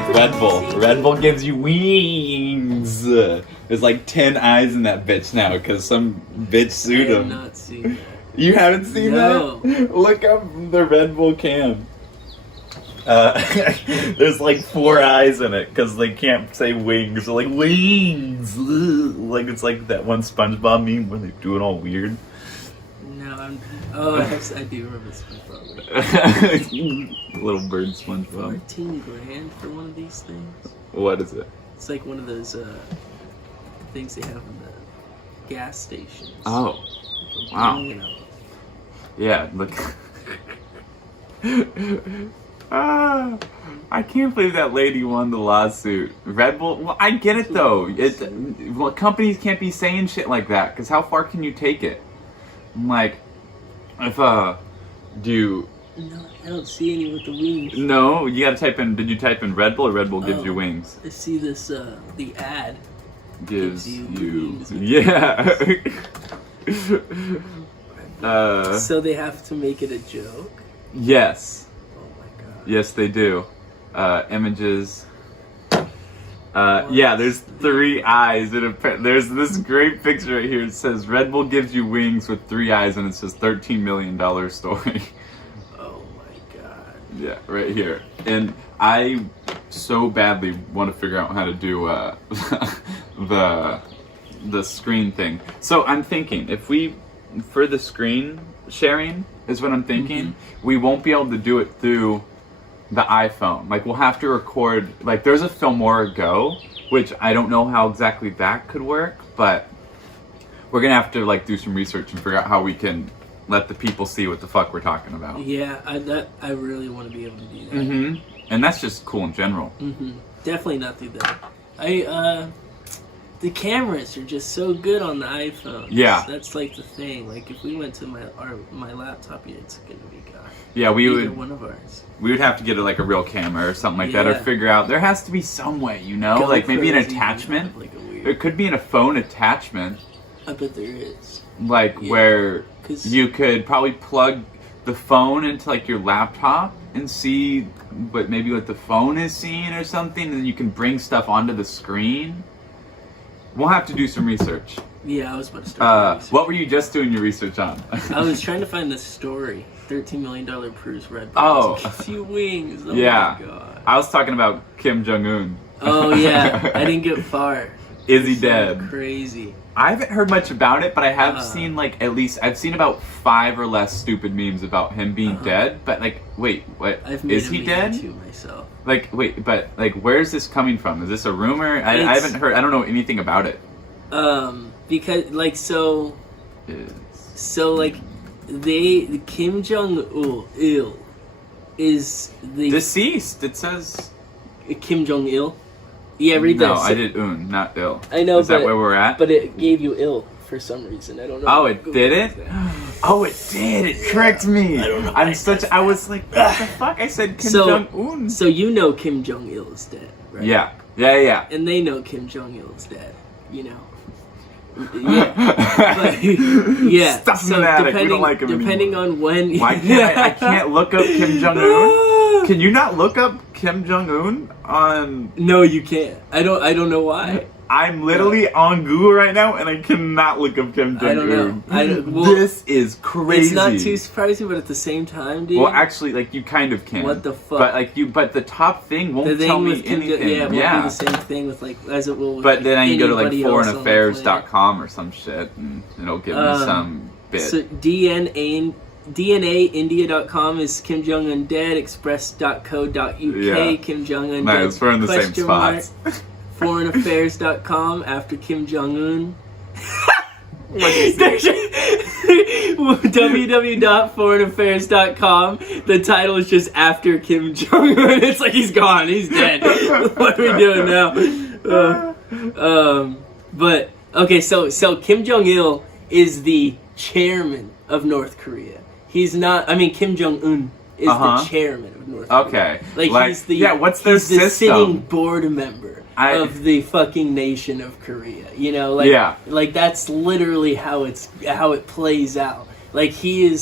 like Red Bull. Red Bull gives you wings. There's like 10 eyes in that bitch now because some bitch sued him. I have not seen that. You haven't seen that? Look up the Red Bull can. There's like 4 eyes in it because they can't say wings. They're like wings. Like it's like that one SpongeBob meme where they do it all weird. No, I do remember SpongeBob. Little bird SpongeBob. $14,000 for one of these things. What is it? It's like one of those things they have in the gas stations. Oh, wow. Yeah, look. I can't believe that lady won the lawsuit. Red Bull. Well, I get it though. Well, companies can't be saying shit like that because how far can you take it? Like, if do you? No, I don't see any with the wings. No, you gotta type in. Did you type in Red Bull or Red Bull gives you wings? I see this. The ad gives you wings. Yeah. So they have to make it a joke. Yes. Oh my god. Yes, they do. Images. Yeah, there's 3 eyes. There's this great picture right here. It says Red Bull gives you wings with 3 eyes, and it says $13 million story. Oh my god. Yeah, right here. And I so badly want to figure out how to do the screen thing. So I'm thinking if we, for the screen sharing is what I'm thinking, we won't be able to do it through the iPhone. Like we'll have to record, like there's a Filmora Go, which I don't know how exactly that could work, but we're gonna have to like do some research and figure out how we can let the people see what the fuck we're talking about. Yeah, I really want to be able to do that. And that's just cool in general. Definitely not through that. The cameras are just so good on the iPhone. Yeah, that's like the thing. Like if we went to my laptop, it's gonna be gone. Yeah, Either one of ours. We would have to get like a real camera or something like that, or figure out there has to be some way, you know, like maybe an attachment. Like there could be a phone attachment. I bet there is. Like where you could probably plug the phone into like your laptop and see what the phone is seeing or something, and then you can bring stuff onto the screen. We'll have to do some research. Yeah, I was about to start. What were you just doing your research on? I was trying to find this story. $13 million proves Red Bull. Oh, a few wings. Oh yeah. My god. I was talking about Kim Jong-un. Oh yeah, I didn't get far. Is he dead? Crazy. I haven't heard much about it, but I have seen like I've seen about 5 or less stupid memes about him being dead. But like, wait, what? Is he dead? Too myself. Like, wait, but like, where's this coming from? Is this a rumor? I haven't heard. I don't know anything about it. Because like so like the Kim Jong-il is the deceased. It says Kim Jong-il. Yeah, read that. No, I did not ill. I know. Is that where we're at? But it gave you ill for some reason. I don't know. Oh, it did it? Oh, it did. It tricked me. I don't know. I was like, what the fuck? I said Kim Jong-un. So you know Kim Jong-il is dead, right? Yeah. And they know Kim Jong-il is dead. You know. Yeah. But, yeah. Stuff so we don't like him depending anymore. On when. Why can't I can't look up Kim Jong-un? Can you not look up Kim Jong-un on? No, you can't. I don't know why. I'm literally on Google right now, and I cannot look up Kim Jong-un. I don't know. This is crazy. It's not too surprising, but at the same time, dude. Well, actually, like you kind of can. What the fuck? But the top thing won't tell me anything. Yeah, it won't be the same thing with like as it will. With but then I can go to like foreignaffairs.com or some shit, and it'll give me some bit. So DNAindia.com is Kim Jong-un dead. Express.co.uk Kim Jong-un dead. Nice, we're in the same spots. Foreignaffairs.com after Kim Jong-un. www.foreignaffairs.com. The title is just after Kim Jong-un. It's like he's gone. He's dead. What are we doing now? But okay, so Kim Jong-il is the chairman of North Korea. He's not. I mean, Kim Jong-un is the chairman of North Korea. Okay, like he's the what's their system? The sitting board member of the fucking nation of Korea. You know, like that's literally how it plays out. Like he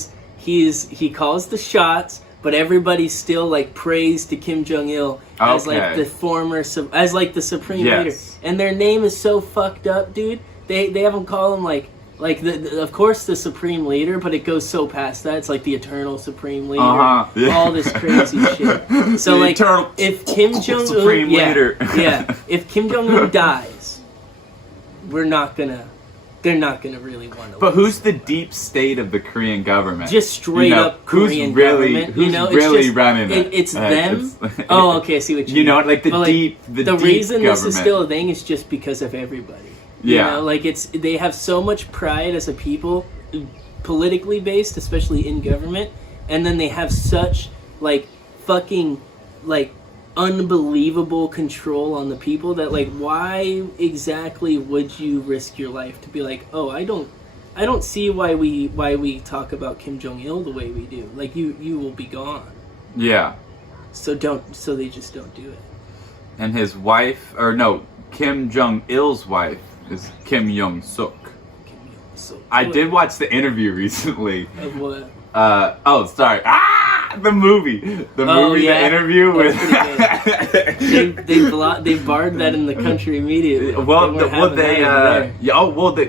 calls the shots, but everybody still like prays to Kim Jong Il as like the as like the supreme leader, and their name is so fucked up, dude. They have him call him like the of course the supreme leader, but it goes so past that. It's like the eternal supreme leader, all this crazy shit. So like if Kim Jong supreme leader, if Kim Jong Un dies, they're not gonna really want to. But who's the deep state of the Korean government? Just straight up Korean government. Who's really running it? It's them. Oh, okay. I see what you mean. You know, like the deep reason government. This is still a thing is just because of everybody. You know, like they have so much pride as a people, politically based, especially in government, and then they have such like fucking like unbelievable control on the people that like why exactly would you risk your life to be like, oh, I don't see why we talk about Kim Jong Il the way we do. Like you will be gone. Yeah. So they just don't do it. And his wife, or no, Kim Jong Il's wife is Kim Young Suk. I did watch the interview recently. Of what? Oh, sorry. The movie. The interview with. they barred that in the country immediately.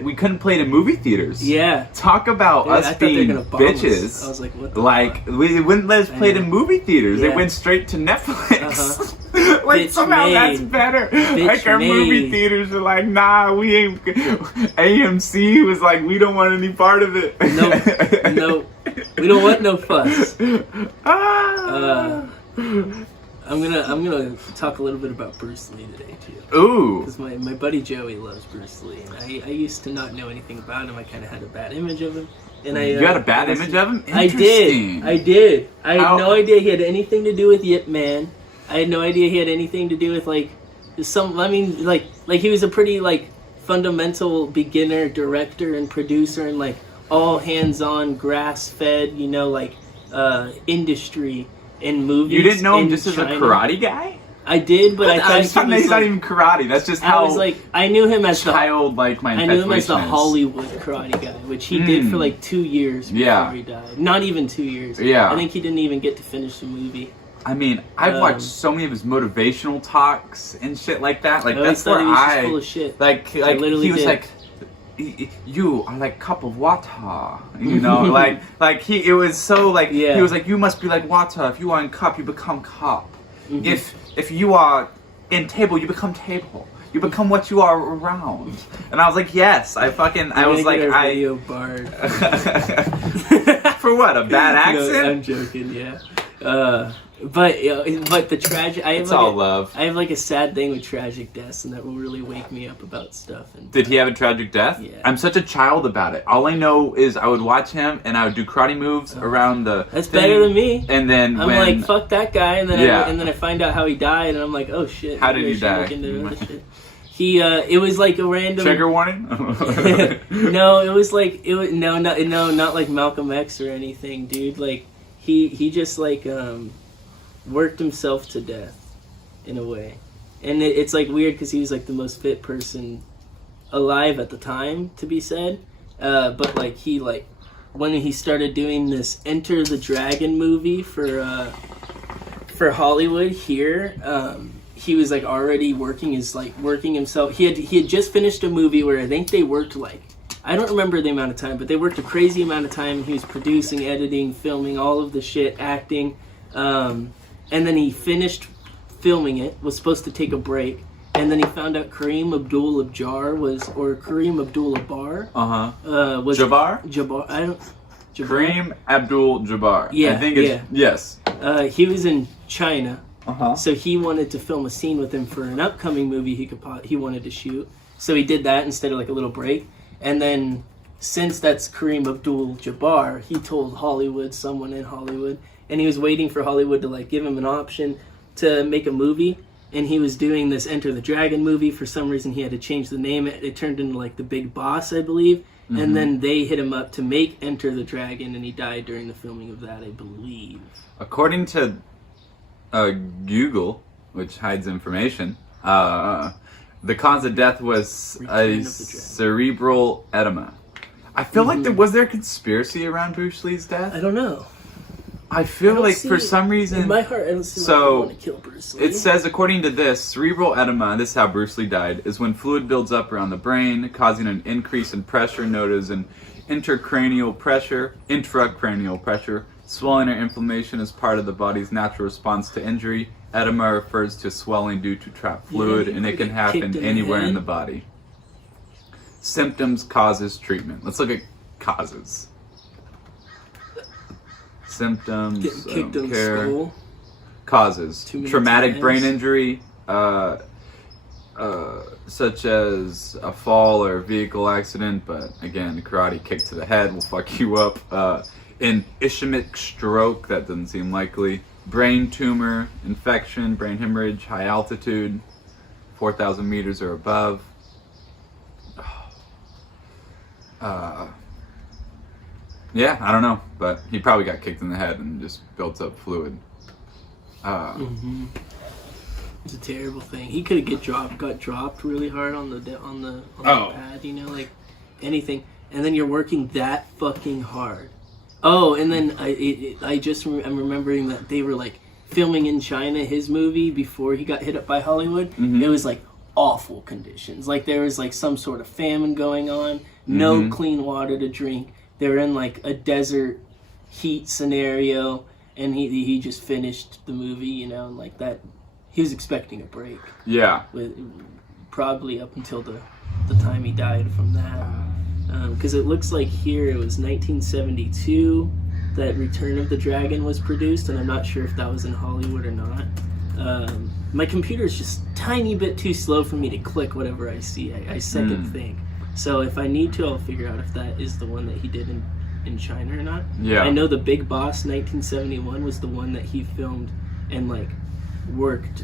We couldn't play it in movie theaters. Yeah. Talk about us being bitches. I was like, what the fuck? We wouldn't let us play it in movie theaters. Yeah. It went straight to Netflix. Like Bitch somehow made. that's better. Bitch like our movie made. theaters are like, nah, we ain't. AMC was like, we don't want any part of it. No, we don't want no fuss. I'm gonna talk a little bit about Bruce Lee today too. Ooh. Because my buddy Joey loves Bruce Lee, and I used to not know anything about him. I kind of had a bad image of him. And you got a bad image of him? I did. I had no idea he had anything to do with Yip Man. I had no idea he had anything to do with like he was a pretty like fundamental beginner director and producer and like all hands-on grass-fed, you know, like industry in movies. You didn't know him just China. as a karate guy? I did, but I thought he's not even karate. That's just how I was like, I knew him as my I knew him as the is. Hollywood karate guy, which he did for like 2 years before he died. Not even 2 years. Yeah. I think he didn't even get to finish the movie. I mean, I've watched so many of his motivational talks and shit like that. Like that's where he was just full of shit. Like he was like, you are like cup of water, you know, it was so like he was like, you must be like water. If you are in cup, you become cup. Mm-hmm. If you are in table, you become table. You become what you are around. And I was like, yes. I was like, video barred. For what? A bad accent? No, I'm joking. Yeah. But the tragic. It's all love. I have like a sad thing with tragic deaths, and that will really wake me up about stuff. And did he have a tragic death? Yeah. I'm such a child about it. All I know is I would watch him, and I would do karate moves around the. That's better than me. And then I'm like, fuck that guy, and then I find out how he died, and I'm like, oh shit. How did he die? He it was like a random trigger warning. No, it was not like Malcolm X or anything, dude. Like he just like worked himself to death in a way, and it's like weird because he was like the most fit person alive at the time, to be said, but like he like when he started doing this Enter the Dragon movie for Hollywood here, he was like already working himself. He had just finished a movie where I think they worked like, I don't remember the amount of time, but they worked a crazy amount of time. He was producing, editing, filming, all of the shit, acting. And then he finished filming it, was supposed to take a break, and then he found out Kareem Abdul-Jabbar was Jabbar? Jabbar. I don't. Jabbar? Kareem Abdul-Jabbar. Yeah, I think it's yes. He was in China. Uh-huh. So he wanted to film a scene with him for an upcoming movie he wanted to shoot. So he did that instead of like a little break. And then since that's Kareem Abdul-Jabbar, he told someone in Hollywood, and he was waiting for Hollywood to like give him an option to make a movie. And he was doing this Enter the Dragon movie. For some reason, he had to change the name. It turned into like The Big Boss, I believe. Mm-hmm. And then they hit him up to make Enter the Dragon, and he died during the filming of that, I believe. According to Google, which hides information, the cause of death was a cerebral edema. I feel like was there a conspiracy around Bruce Lee's death? I don't know. I feel don't like see for it. some reason, In my heart, I don't see why So, I want to kill Bruce Lee. it says, according to this, cerebral edema, this is how Bruce Lee died, is when fluid builds up around the brain, causing an increase in pressure known as an intracranial pressure. Swelling or inflammation is part of the body's natural response to injury. Edema refers to swelling due to trapped fluid, Yeah, and it can get happen kicked in the anywhere in head. the body. Symptoms, causes, treatment. Let's look at causes. Symptoms, Getting I kicked don't in the care. skull. Causes: Too many traumatic times. brain injury, such as a fall or a vehicle accident, but again, a karate kick to the head will fuck you up. An ischemic stroke, that doesn't seem likely. Brain tumor, infection, brain hemorrhage, high altitude, 4,000 meters or above. Yeah, I don't know, but he probably got kicked in the head and just built up fluid. It's a terrible thing. He could have got dropped really hard on the Oh. pad, you know, like anything. And then you're working that fucking hard. Oh, and then I'm remembering that they were like filming in China his movie before he got hit up by Hollywood. Mhm. It was like awful conditions. Like there was like some sort of famine going on, no clean water to drink. They were in like a desert heat scenario, and he just finished the movie, you know, and like that. He was expecting a break, Yeah. with probably up until the time he died from that. Because it looks like here it was 1972 that Return of the Dragon was produced, and I'm not sure if that was in Hollywood or not. My computer is just a tiny bit too slow for me to click whatever I see. I second think. So if I need to, I'll figure out if that is the one that he did in China or not. Yeah. I know The Big Boss 1971 was the one that he filmed and like worked,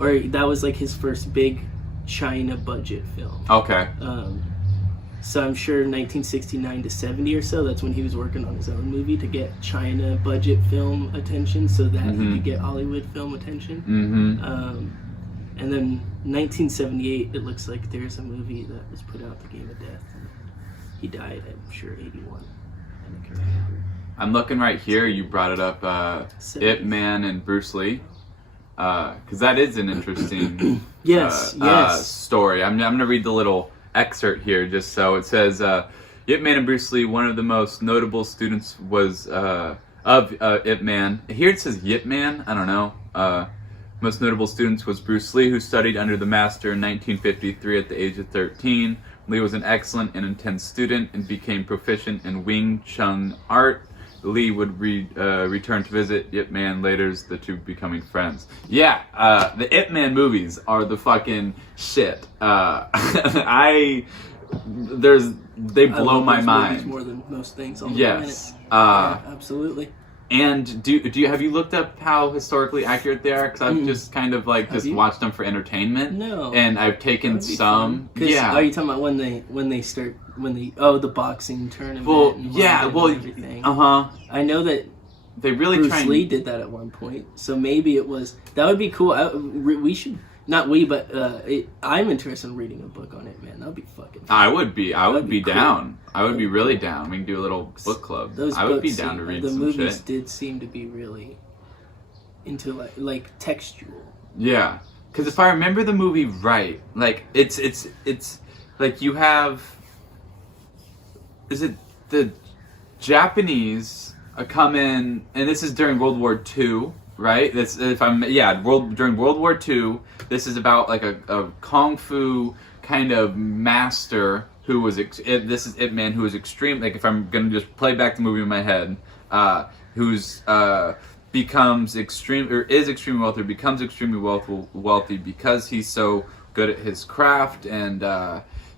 or that was like his first big China budget film. Okay. So I'm sure 1969 to 70 or so, that's when he was working on his own movie to get China budget film attention so that he could get Hollywood film attention. And then 1978, it looks like there's a movie that was put out, The Game of Death. And he died, I'm sure, 81. I can remember. I'm looking right here. You brought it up, Ip Man and Bruce Lee. Because that is an interesting Yes. story. I'm going to read the little excerpt here just so it says, Ip Man and Bruce Lee, one of the most notable students was of Ip Man. Here it says Yip Man. I don't know. Most notable students was Bruce Lee, who studied under the master in 1953 at the age of 13. Lee was an excellent and intense student and became proficient in Wing Chun art. Lee would return to visit Ip Man later, the two becoming friends. Yeah, the Ip Man movies are the fucking shit. They blow love my those mind. movies more than most things on the Yes. planet. Yeah, absolutely. And have you looked up how historically accurate they are? Because I've just kind of like just you? watched them for entertainment. No. And I've taken some. Yeah. Are you talking about when the boxing tournament? Well, and yeah. London Well, and everything. I I know that They really Bruce try and Lee did that at one point, so maybe it was that would be cool. We should not we, but I'm interested in reading a book on it, man. That'd be fucking fun. I would be cool. down. I would be really down. We can do a little book club. Those I would be books down to read the some movies shit. did seem to be really into like textual. Yeah, because if I remember the movie right, like it's like you have, is it the Japanese come in, and this is during World War II, right? During World War II. This is about like a kung fu kind of master who was this is Ip Man, who is extreme. Like if I'm gonna just play back the movie in my head, who's becomes extreme or is extremely wealthy, or becomes extremely wealthy because he's so good at his craft, and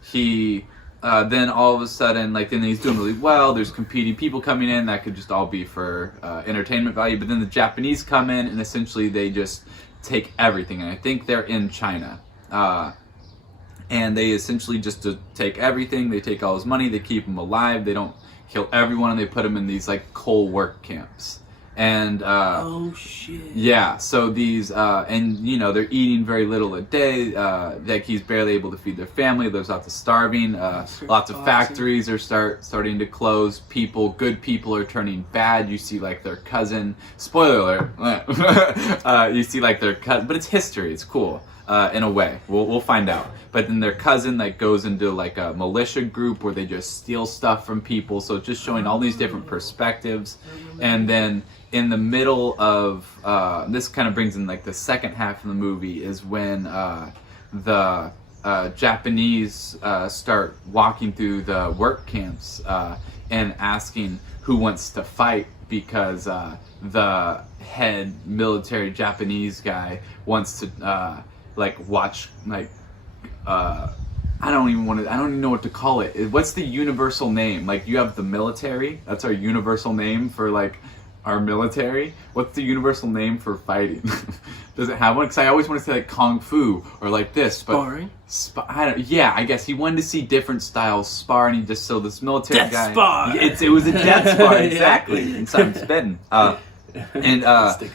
he then all of a sudden, like then he's doing really well. There's competing people coming in that could just all be for entertainment value, but then the Japanese come in and essentially they just take everything, and I think they're in China. And they essentially just take everything. They take all his money. They keep him alive. They don't kill everyone, and they put him in these like coal work camps. And oh shit. yeah, so these and you know they're eating very little a day. Like he's barely able to feed their family. Lives out to starving. Lots of factories are starting to close. Good people are turning bad. You see like their cousin. Spoiler alert. You see like their cousin, but it's history. It's cool in a way. We'll find out. But then their cousin like goes into like a militia group where they just steal stuff from people. So it's just showing all these different perspectives, and then. In the middle of this kind of brings in like the second half of the movie is when the Japanese start walking through the work camps and asking who wants to fight because the head military Japanese guy wants to like watch like I don't even know what to call it. What's the universal name? Like you have the military. That's our universal name for like our military. What's the universal name for fighting? Does it have one? Because I always want to say like kung fu or like this, but sparring. Yeah, I guess he wanted to see different styles spar, and he just saw this military death guy. Spar. It was a death spar, exactly. And something's bitten. And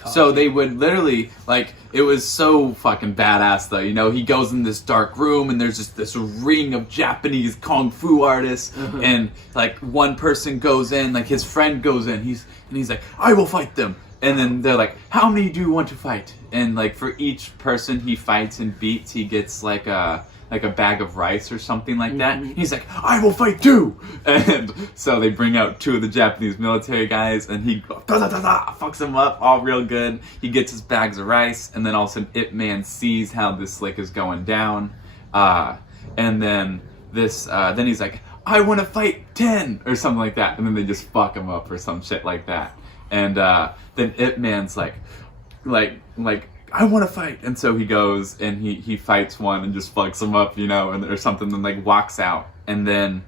so they would literally like it was so fucking badass though, you know. He goes in this dark room and there's just this ring of Japanese kung fu artists, and like one person goes in, like his friend goes in, he's like, I will fight them, and then they're like, how many do you want to fight? And like for each person he fights and beats, he gets like a bag of rice or something like that. He's like, I will fight too! And so they bring out two of the Japanese military guys, and he fucks them up all real good. He gets his bags of rice, and then all of a sudden Ip Man sees how this slick is going down. And then then he's like, I want to fight 10! Or something like that. And then they just fuck him up or some shit like that. And then Ip Man's like, I want to fight, and so he goes and he fights one and just fucks him up, you know, or something, and like walks out, and then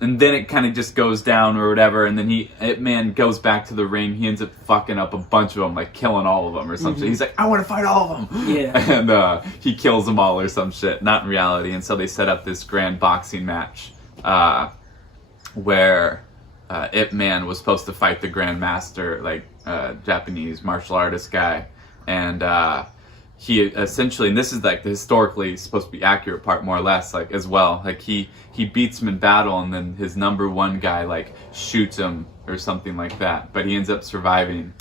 it kind of just goes down or whatever, and then Ip Man goes back to the ring. He ends up fucking up a bunch of them, like killing all of them or something. He's like, I want to fight all of them. Yeah. And he kills them all or some shit, not in reality. And so they set up this grand boxing match where Ip Man was supposed to fight the Grand Master, like Japanese martial artist guy, and he essentially, and this is like the historically supposed to be accurate part more or less, like as well, like he beats him in battle, and then his number one guy like shoots him or something like that, but he ends up surviving.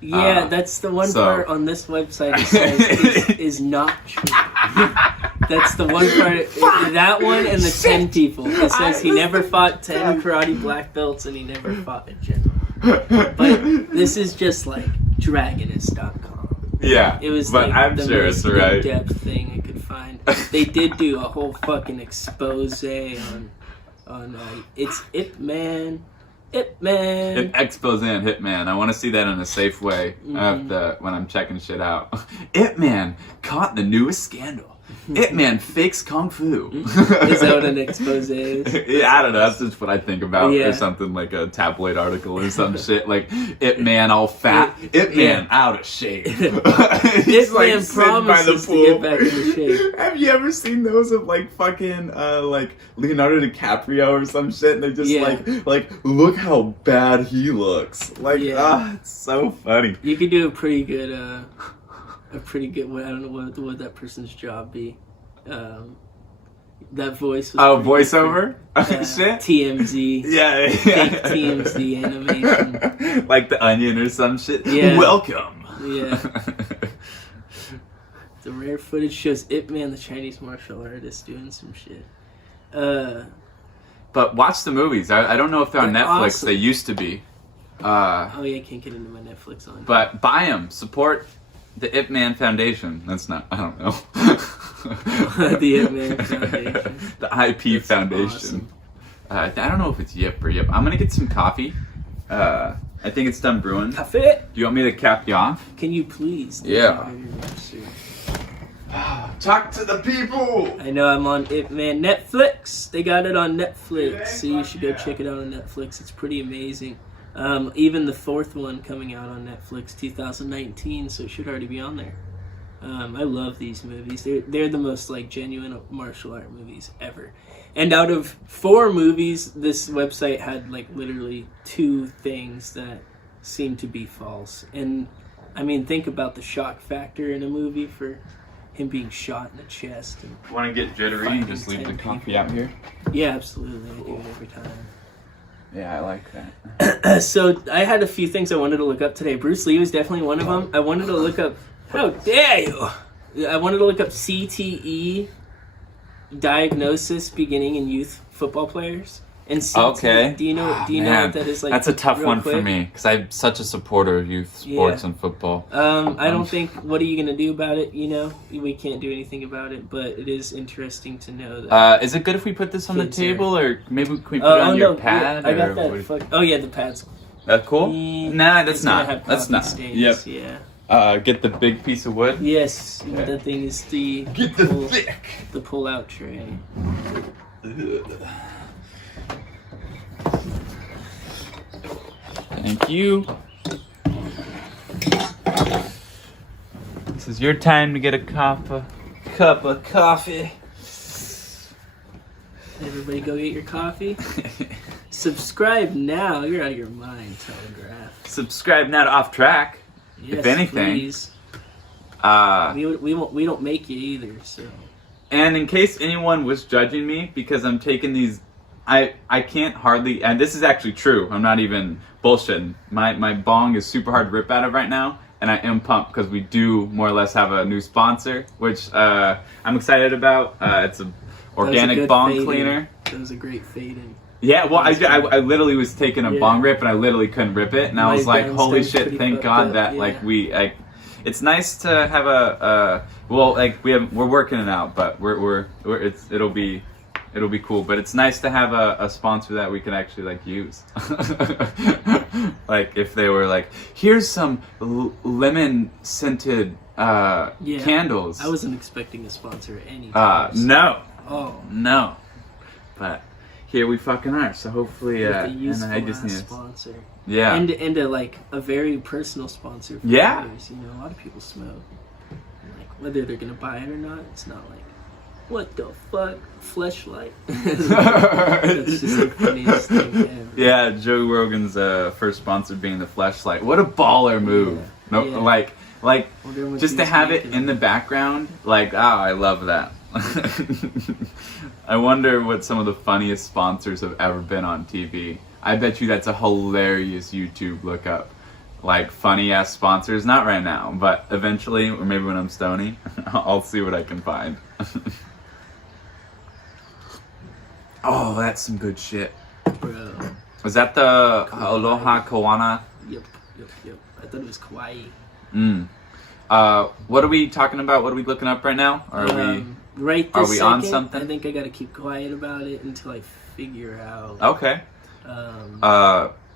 Yeah, that's the one part on this website it says is not true. That's the one part. That one and the 10 people. It says he never fought 10 karate black belts and he never fought a general. But this is just like Dragonist.com. Yeah, it was but like I'm the sure most it's right. in-depth thing I could find. They did do a whole fucking expose on it's Ip Man. An expose on Hitman. I want to see that in a safe way when I'm checking shit out. Ip Man caught the newest scandal. Ip Man fakes kung fu. Is that what an expose is? Yeah, I don't know. That's just what I think about, or something like a tabloid article or some shit. Like Ip Man all fat, Ip Man out of shape. He's Ip like Man sitting by the promises pool. to get back into shape. Have you ever seen those of like fucking like Leonardo DiCaprio or some shit? And they just like look how bad he looks. Like it's so funny. You could do a pretty good I don't know what that person's job be. That voice was voiceover? Shit? TMZ. Yeah. Fake TMZ animation. Like the Onion or some shit. Yeah. Welcome. Yeah. The rare footage shows Ip Man, the Chinese martial artist, doing some shit. But watch the movies. I don't know if they're on Netflix. Awesome. They used to be. I can't get into my Netflix on. But buy them. Support the Ip Man Foundation. That's not, I don't know. The Ip Man Foundation. The IP That's Foundation. Awesome. I don't know if it's Yip or Yip. I'm going to get some coffee. I think it's done brewing. Coffee? Do you want me to cap you off? Can you please? Yeah. Talk to the people! I know I'm on Ip Man Netflix. They got it on Netflix, so you should go check it out on Netflix. It's pretty amazing. Even the fourth one coming out on Netflix 2019, so it should already be on there. I love these movies. They're the most like genuine martial art movies ever. And out of 4 movies, this website had like literally 2 things that seem to be false. And I mean, think about the shock factor in a movie for him being shot in the chest. And Want to get jittery and just leave the coffee out here? yeah, absolutely. I do it every time. Yeah, I like that. So I had a few things I wanted to look up today. Bruce Lee was definitely one of them. I wanted to look up. How dare you! I wanted to look up CTE diagnosis beginning in youth football players. And CTE, Okay. do you know Man, what that is like? That's a tough real one quick? for me because I'm such a supporter of youth sports and football. I don't think. What are you gonna do about it? You know, we can't do anything about it. But it is interesting to know that. Is it good if we put this on the Kids table, or maybe we put it on your pad? Yeah, I got or that. Oh yeah, the pad's. That cool? Yeah, Nah, that's it's gonna not. have That's coffee not. stains, Yep. Yeah. Get the big piece of wood. Yes. Yeah. That thing is the Get the thick. the pull-out tray. Thank you. This is your time to get a cup of coffee. Everybody go get your coffee. Subscribe now. You're out of your mind, Telegraph. Subscribe now to Off Track. Yes, If anything. please. We don't make you either. So And in case anyone was judging me because I'm taking these, I can't hardly, and this is actually true, I'm not even bullshitting. My bong is super hard to rip out of right now, and I am pumped because we do more or less have a new sponsor, which I'm excited about. It's an organic bong cleaner. That was a great fade in. Yeah, well, I literally was taking a bong rip and I literally couldn't rip it, and I was like, holy shit, thank God that it's nice to have we're working it out, but it'll be cool. But it's nice to have a sponsor that we can actually like use. Like if they were like, here's some lemon scented candles. I wasn't expecting a sponsor any time. No. Oh. No. But here we fucking are. So hopefully With a and useful I just need sponsor. Yeah. And a very personal sponsor for Yeah. others. You know, a lot of people smoke. Like whether they're gonna buy it or not, it's not like, what the fuck, Fleshlight. That's just the funniest thing ever. Yeah, Joe Rogan's first sponsor being the Fleshlight. What a baller move! Yeah. No, Yeah. like Wonder what just he to was have it making. in the background. Like, I love that. I wonder what some of the funniest sponsors have ever been on TV. I bet you that's a hilarious YouTube look up. Like funny ass sponsors, not right now, but eventually, or maybe when I'm stony, I'll see what I can find. Oh, that's some good shit. Bro. Was that the Aloha Kawana? Yep. I thought it was kawaii. What are we talking about? What are we looking up right now? Are we? Right Are this we second, on something? I think I gotta keep quiet about it until I figure out. Okay.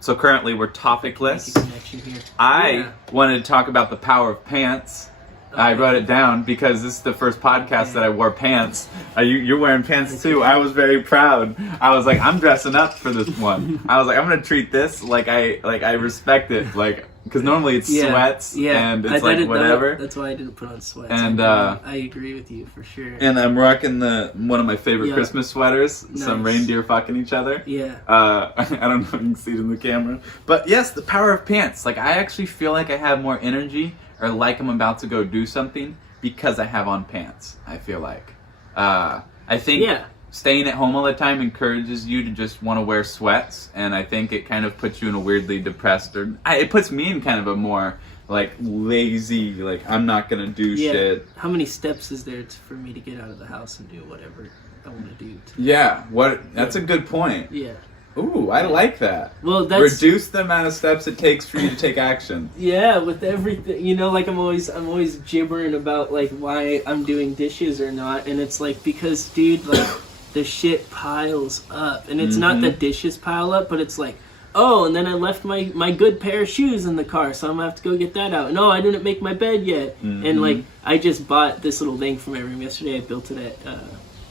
So currently we're topicless. Connection here. I wanted to talk about the power of pants. I wrote it down because this is the first podcast that I wore pants. You're wearing pants too. I was very proud. I was like, I'm dressing up for this one. I was like, I'm gonna treat this like I respect it, like because normally it's sweats and it's like whatever. That's why I didn't put on sweats. And I agree with you for sure. And I'm rocking one of my favorite Christmas sweaters. Some Nice. reindeer fucking each other. Yeah. I don't know if you can see it in the camera, but yes, the power of pants. Like I actually feel like I have more energy, or like I'm about to go do something because I have on pants. I feel like. I think staying at home all the time encourages you to just want to wear sweats, and I think it kind of puts you in a weirdly depressed, or it puts me in kind of a more like lazy, like I'm not gonna do shit. How many steps is there for me to get out of the house and do whatever I want to do? Yeah, that's a good point. Yeah. Ooh, I like that. Well, that's reduce the amount of steps it takes for you to take action. Yeah, with everything, you know, like I'm always gibbering about like why I'm doing dishes or not, and it's like because, dude, like the shit piles up, and it's not the dishes pile up, but it's like, oh, and then I left my good pair of shoes in the car, so I'm gonna have to go get that out. No, I didn't make my bed yet, and like I just bought this little thing for my room yesterday. I built it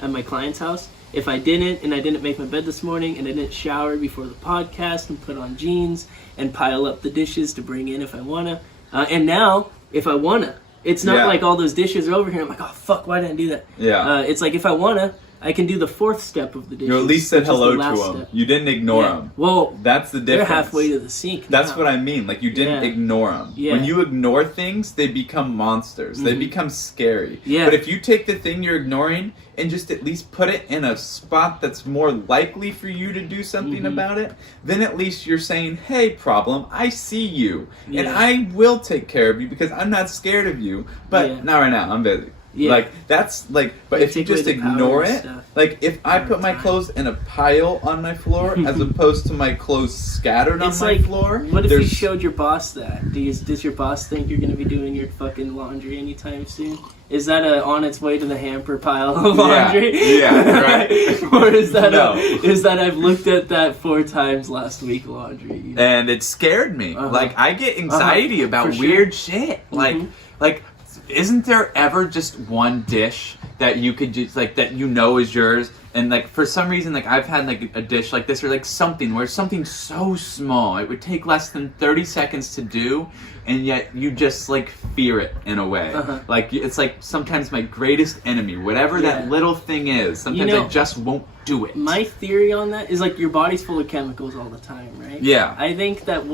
at my client's house. If I didn't make my bed this morning, and I didn't shower before the podcast and put on jeans and pile up the dishes to bring in if I wanna, and now if I wanna, it's not like all those dishes are over here. I'm like, oh fuck, why didn't I do that? Yeah. It's like if I wanna, I can do the fourth step of the dishes. You at least said which is the hello last to them. step. You didn't ignore Yeah. them. Well, That's the difference. they're halfway to the sink. That's now. what I mean. Like, you didn't Yeah. ignore them. Yeah. When you ignore things, they become monsters. They Mhm. become scary. Yeah. But if you take the thing you're ignoring and just at least put it in a spot that's more likely for you to do something Mhm. about it, then at least you're saying, hey, problem, I see you. And Yeah. I will take care of you because I'm not scared of you. But Yeah. not right now. I'm busy. Yeah. Like, that's like, but They if you take away just the power ignore and it, stuff. like if I Over put my time. clothes in a pile on my floor as opposed to my clothes scattered It's on my like, floor, what if you there's- showed your boss that? Does your boss think you're going to be doing your fucking laundry anytime soon? Is that on its way to the hamper pile of laundry? Yeah, right. Or is that No. is that I've looked at that 4 times last week laundry? You know? and it scared me. Uh-huh. Like I get anxiety For about sure. weird shit. Mhm. Like, isn't there ever just one dish that you could just like that you know is yours? And like for some reason, like I've had like a dish like this or like something where something so small it would take less than 30 seconds to do, and yet you just like fear it in a way. Uh-huh. Like it's like sometimes my greatest enemy, whatever Yeah. that little thing is. Sometimes know, I just won't do it. My theory on that is like your body's full of chemicals all the time, right? Yeah. I think that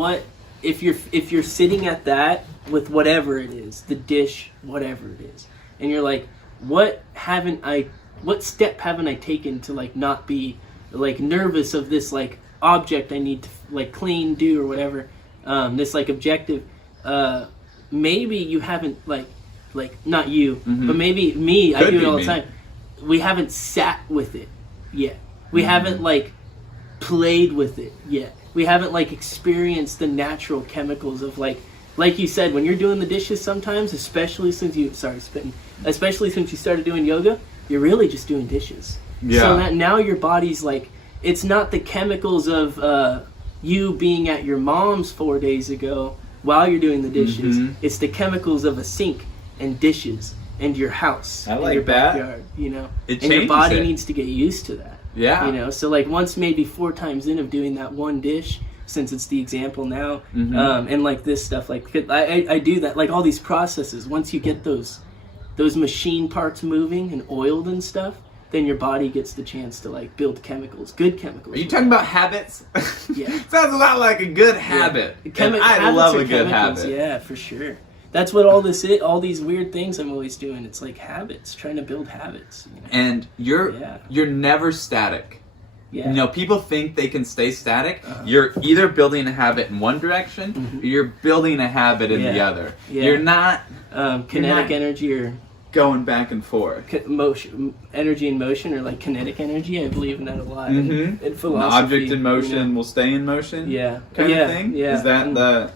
if you're sitting at that with whatever it is, the dish, whatever it is, and you're like, what step haven't I taken to like not be like nervous of this like object I need to like clean, do or whatever, this like objective, maybe you haven't like not you, Mhm. but maybe me, I Could do be it all me. the time. We haven't sat with it yet. We Mhm. haven't like played with it yet. We haven't like experienced the natural chemicals of like you said, when you're doing the dishes sometimes, especially since you started doing yoga, you're really just doing dishes. Yeah. So that now your body's like, it's not the chemicals of you being at your mom's 4 days ago while you're doing the dishes. Mhm. It's the chemicals of a sink and dishes and your house I and like your that. backyard, you know? It And your changes body it. needs to get used to that. Yeah. You know, so like once maybe 4 times in of doing that one dish, since it's the example now, Mhm. and like this stuff, like I do that, like all these processes, once you get those machine parts moving and oiled and stuff, then your body gets the chance to like build chemicals, good chemicals. Are you talking about habits? Yeah. Sounds a lot like a good habit. And I Habits love are a good chemicals, habit. Yeah, for sure. That's what all this is, all these weird things I'm always doing. It's like habits, trying to build habits. You know? And Yeah. you're never static. Yeah. You know, people think they can stay static. Uh-huh. You're either building a habit in one direction, Mhm. or you're building a habit in the Yeah. other. Yeah. You're not Kinetic not- energy or going back and forth. motion, energy in motion, or like kinetic energy. I believe in that a lot. Mhm. In An philosophy, object in motion you know? will stay in motion. Yeah. Kind Yeah, of thing. yeah. Is that Mm. the?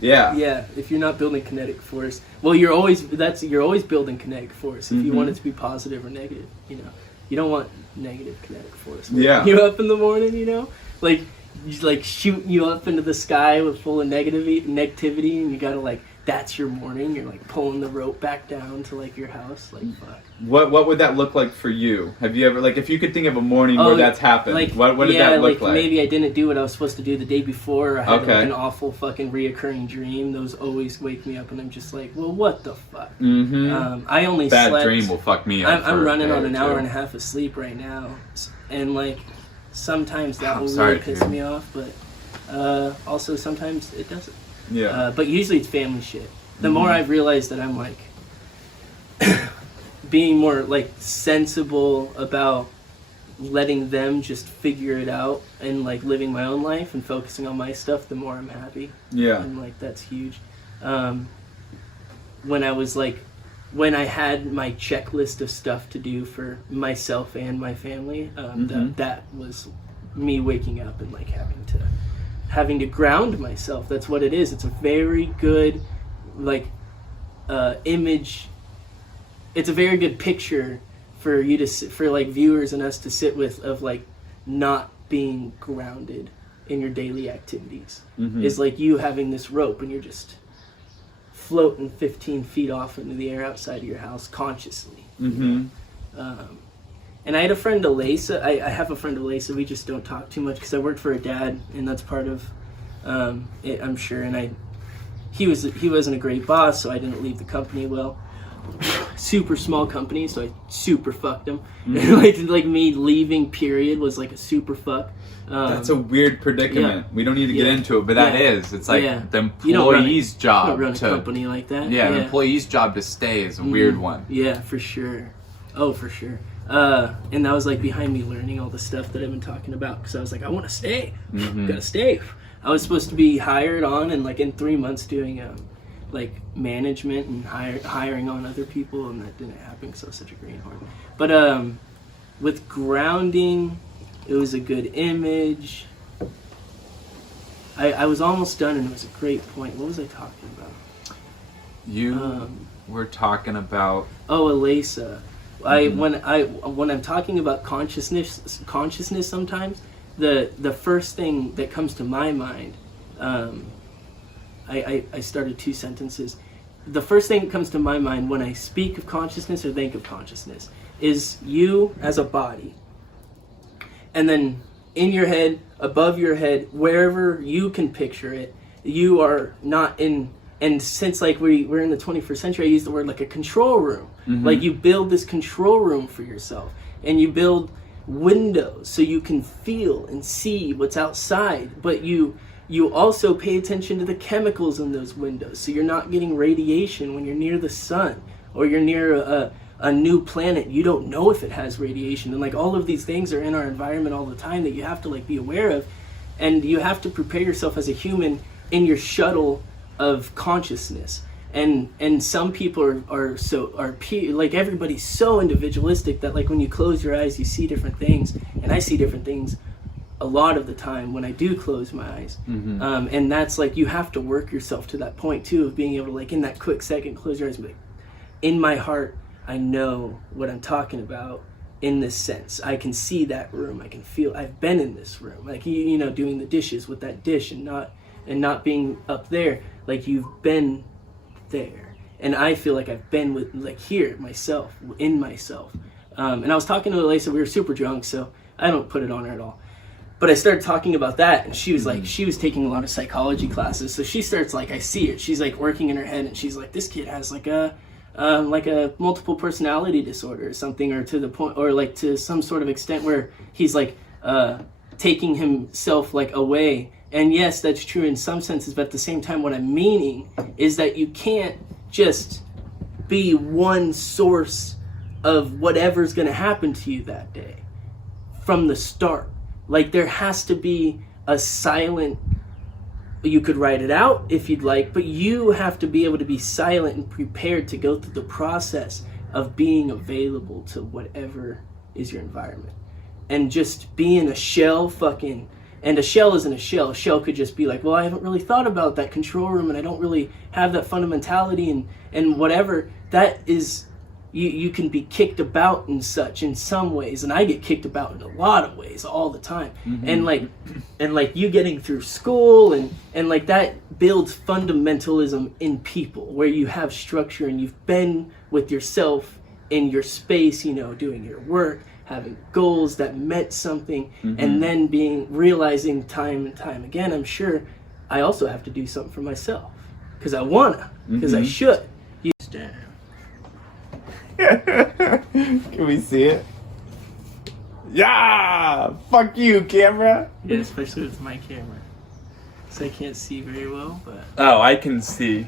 Yeah. Yeah, if you're not building kinetic force, well, you're always building kinetic force. If you Mhm. want it to be positive or negative, you know, you don't want negative kinetic force. Yeah. You up in the morning, you know, like shooting you up into the sky with full of negativity, and you gotta like, that's your morning. You're like pulling the rope back down to like your house, like fuck. What would that look like for you? Have you ever, like, if you could think of a morning where that's happened, like, what did yeah, that look like? Maybe I didn't do what I was supposed to do the day before. Or I had Okay. like an awful fucking reoccurring dream. Those always wake me up, and I'm just like, well, what the fuck? Mm-hmm. I only Bad slept. dream will fuck me up. I'm for running a on day an or hour two. and a half of sleep right now, and like sometimes that I'm will sorry, really piss dude. me off, but also sometimes it doesn't. Yeah. But usually it's family shit. The Mhm. more I've realized that I'm like being more like sensible about letting them just figure it out and like living my own life and focusing on my stuff, the more I'm happy. Yeah. And like that's huge. When I had my checklist of stuff to do for myself and my family, Mhm. that was me waking up and like having to ground myself. That's what it is. It's a very good like image. It's a very good picture for you to for like viewers and us to sit with, of like not being grounded in your daily activities. Mhm. Is like you having this rope and you're just floating 15 feet off into the air outside of your house consciously. Mm-hmm. And I had a friend, Elisa. I have a friend, Elisa. We just don't talk too much because I worked for a dad, and that's part of it, I'm sure. And he wasn't a great boss, so I didn't leave the company well. super small company, so I super fucked them. Mm-hmm. like me leaving period was like a super fuck. That's a weird predicament. Yeah. We don't need to get into it, but that is. It's like the You don't employee's job you don't run a to company like that. Yeah, the employee's job to stay is a weird one. Yeah, for sure. Oh, for sure. And that was like behind me learning all the stuff that I've been talking about, because I was like, I want to stay. Gotta stay. I was supposed to be hired on and like in 3 months doing like management and hiring on other people, and that didn't happen because I was such a greenhorn. But with grounding, it was a good image. I was almost done, and it was a great point. What was I talking about? You were talking about Elisa. When I'm talking about consciousness sometimes the first thing that comes to my mind, I started 2 sentences. The first thing that comes to my mind when I speak of consciousness or think of consciousness is you as a body, and then in your head, above your head, wherever you can picture it, you are not in. And since like we're in the 21st century, I use the word like a control room. Like you build this control room for yourself, and you build windows so you can feel and see what's outside, but you also pay attention to the chemicals in those windows, so you're not getting radiation when you're near the sun, or you're near a new planet. You don't know if it has radiation, and like all of these things are in our environment all the time that you have to like be aware of, and you have to prepare yourself as a human in your shuttle of consciousness. And some people are like, everybody's so individualistic that like when you close your eyes you see different things, and I see different things a lot of the time when I do close my eyes. And that's like, you have to work yourself to that point too, of being able to like in that quick second close your eyes and be like, in my heart I know what I'm talking about. In this sense, I can see that room, I can feel, I've been in this room, like you know, doing the dishes with that dish and not being up there, like you've been there. And I feel like I've been with like here myself, in myself. And I was talking to Elisa, we were super drunk, so I don't put it on her at all, but I started talking about that, and she was like, she was taking a lot of psychology classes, so she starts like, I see it, she's like working in her head, and she's like, this kid has like a multiple personality disorder or something, or to the point, or like to some sort of extent where he's like taking himself like away. And yes, that's true in some senses, but at the same time, what I'm meaning is that you can't just be one source of whatever's going to happen to you that day from the start. Like there has to be a silent, you could write it out if you'd like, but you have to be able to be silent and prepared to go through the process of being available to whatever is your environment. And just being a shell and a shell isn't a shell. A shell could just be like, well, I haven't really thought about that control room, and I don't really have that fundamentality, and whatever. That is, you can be kicked about in such, in some ways, and I get kicked about in a lot of ways all the time. And like you getting through school, and like that builds fundamentalism in people, where you have structure and you've been with yourself in your space, you know, doing your work, having goals that meant something, and then realizing time and time again, I'm sure I also have to do something for myself, because I wanna, because I should. Can we see it? Yeah! Fuck you, camera! Yeah, especially with my camera. So I can't see very well, but... Oh, I can see.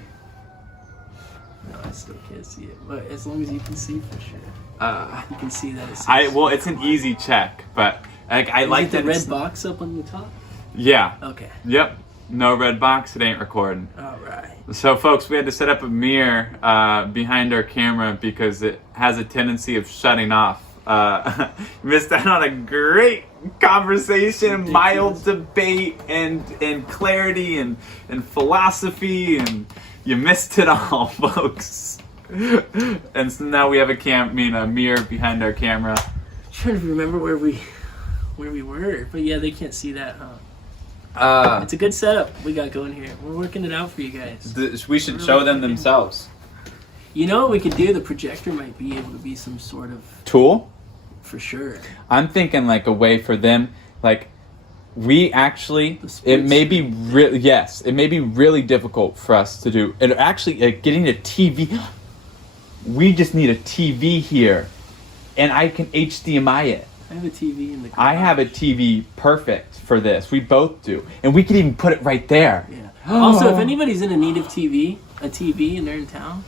No, I still can't see it. But as long as you can see, for sure. You can see that it's... Well, it's an easy check, but like I like the red box up on the top? Yeah. Okay. Yep. No red box, it ain't recording. Alright. So folks, we had to set up a mirror behind our camera because it has a tendency of shutting off. Missed out on a great conversation, mild debate, and clarity, and philosophy, and you missed it all, folks. And so now we have a mirror behind our camera. I'm trying to remember where we were, but yeah, they can't see that, huh? It's a good setup we got going here. We're working it out for you guys. We should show them themselves. You know what we could do? The projector might be able to be some sort of tool. For sure. I'm thinking like a way for them, like we actually, it may be really difficult for us to do. And actually, getting a TV. we just need a TV here, and I can HDMI it. I have a TV in the car. I have a TV perfect for this. We both do, and we could even put it right there. Yeah. Also, if anybody's in a need of a TV, and they're in town.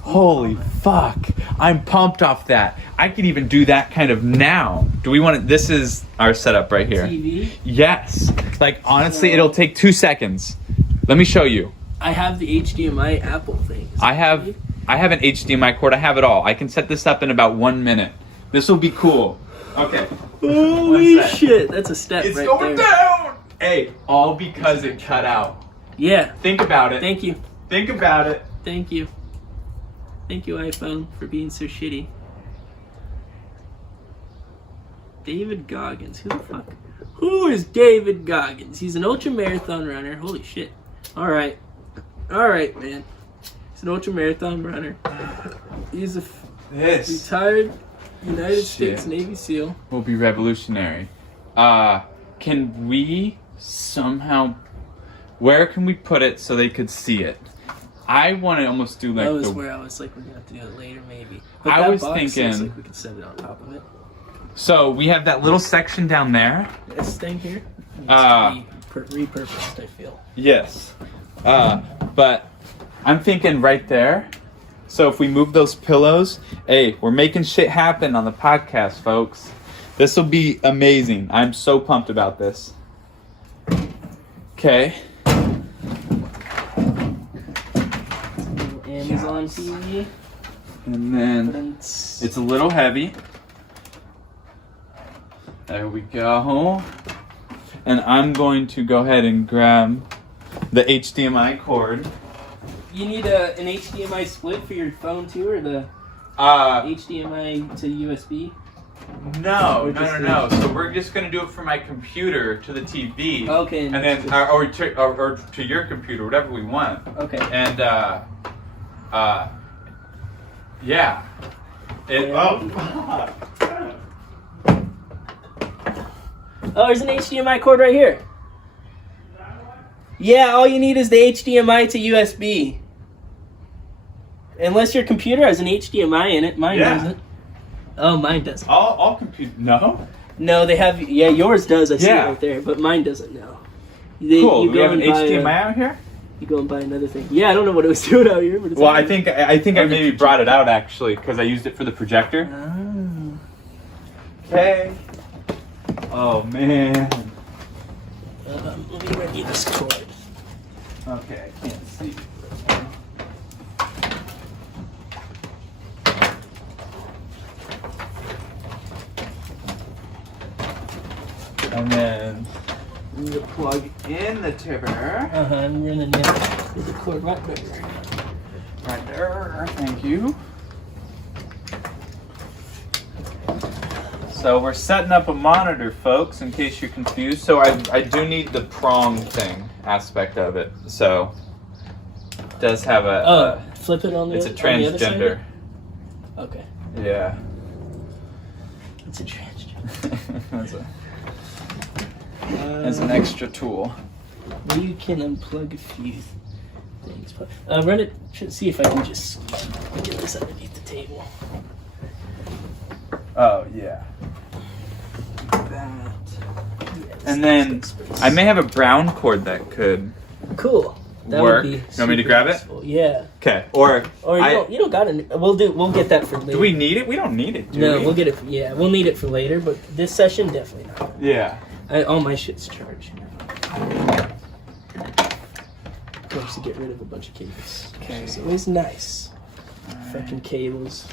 Holy fuck! I'm pumped off that. I could even do that kind of now. Do we want to? This is our setup right here. TV? Yes. Like honestly, it'll take 2 seconds. Let me show you. I have the HDMI Apple thing. I have an HDMI cord. I have it all. I can set this up in about 1 minute. This will be cool. Okay. Holy shit! That's a step It's right going there. down. Hey, all because it cut out. Yeah. Think about it. Thank you. Think about it. Thank you. Thank you, iPhone, for being so shitty. David Goggins. Who the fuck? Who is David Goggins? He's an ultra marathon runner. Holy shit. Alright. Alright, man. He's an ultra marathon runner. He's a retired United States Navy SEAL. Will be revolutionary. Can we somehow... Where can we put it so they could see it? I want to almost do like that was where I was like, we're gonna have to do it later, maybe. But I that was box thinking- looks like we could set it on top of it. So we have that little section down there. This thing here needs to be repurposed, I feel. Yes. But I'm thinking right there. So if we move those pillows, hey, we're making shit happen on the podcast, folks. This will be amazing. I'm so pumped about this. Okay. Amazon TV. And then it's a little heavy. There we go. And I'm going to go ahead and grab the HDMI cord. You need an HDMI split for your phone too, or the HDMI to USB? No. So we're just gonna do it from my computer to the TV. Okay. And then, or to your computer, whatever we want. Okay. And yeah. Oh, there's an HDMI cord right here. Yeah, all you need is the HDMI to USB. Unless your computer has an HDMI in it, mine doesn't. Oh, mine doesn't. All computer. No. No, they have. Yeah, yours does. I see it Yeah. right there, but mine doesn't now. Cool. You We go have an and buy HDMI out here. You go and buy another thing. Yeah, I don't know what it was doing out here, but it's Well, out I here. think I maybe brought it out actually because I used it for the projector. Oh. Okay. Oh man. Let me ready this cord. Okay, I can't see. And then we need to plug in the tuber. I'm running the cord right there. Right there. Thank you. So we're setting up a monitor, folks, in case you're confused. So I do need the prong thing aspect of it. So it does have a flip it on the it's a on the other side of transgender. it? Okay. Yeah. It's a transgender. As an extra tool. You can unplug a few things. Run it. See if I can just get this underneath the table. Oh yeah. That. Yes, And then I may have a brown cord that could cool. That work. Would be You want me to grab it? useful. Yeah. Okay. Or you don't got it. We'll get that for later. do we need it? We don't need it, do No, we? we'll get it. Yeah, we'll need it for later, but this session definitely not. Yeah. All my shit's charged. Helps to get rid of a bunch of cables. Okay. It's always nice. Fucking cables.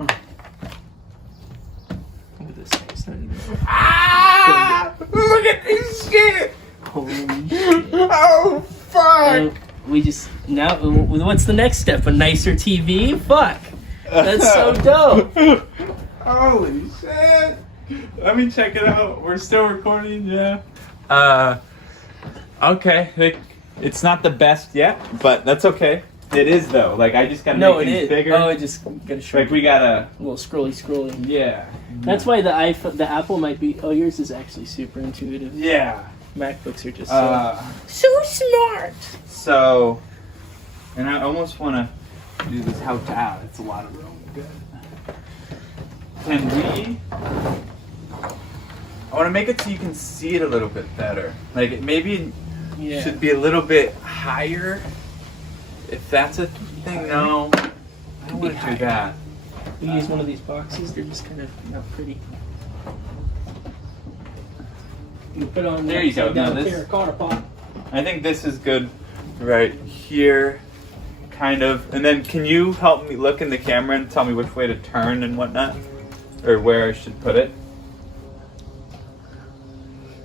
Look at this thing. It's not even. Ah! Look at this shit! Holy shit. Oh fuck! We just now. What's the next step? A nicer TV? Fuck. That's so dope. Holy shit! Let me check it out. We're still recording, yeah. Okay. It's not the best yet, but that's okay. It is though. Like I just gotta make things bigger. Oh, I just gotta shrink. Like we gotta. A little scrolly. Yeah. That's why the Apple might be. Oh, yours is actually super intuitive. Yeah. MacBooks are just So so smart. So And I almost want to do this how-to. It's a lot of room. Good. Can we... I want to make it so you can see it a little bit better. Like, maybe it should be a little bit higher. If that's a thing, no. I don't want to do that. We use one of these boxes. They're just kind of not pretty. You put on there you go. Down No, terracotta pot. I think this is good right here, kind of. And then can you help me look in the camera and tell me which way to turn and whatnot? Or where I should put it?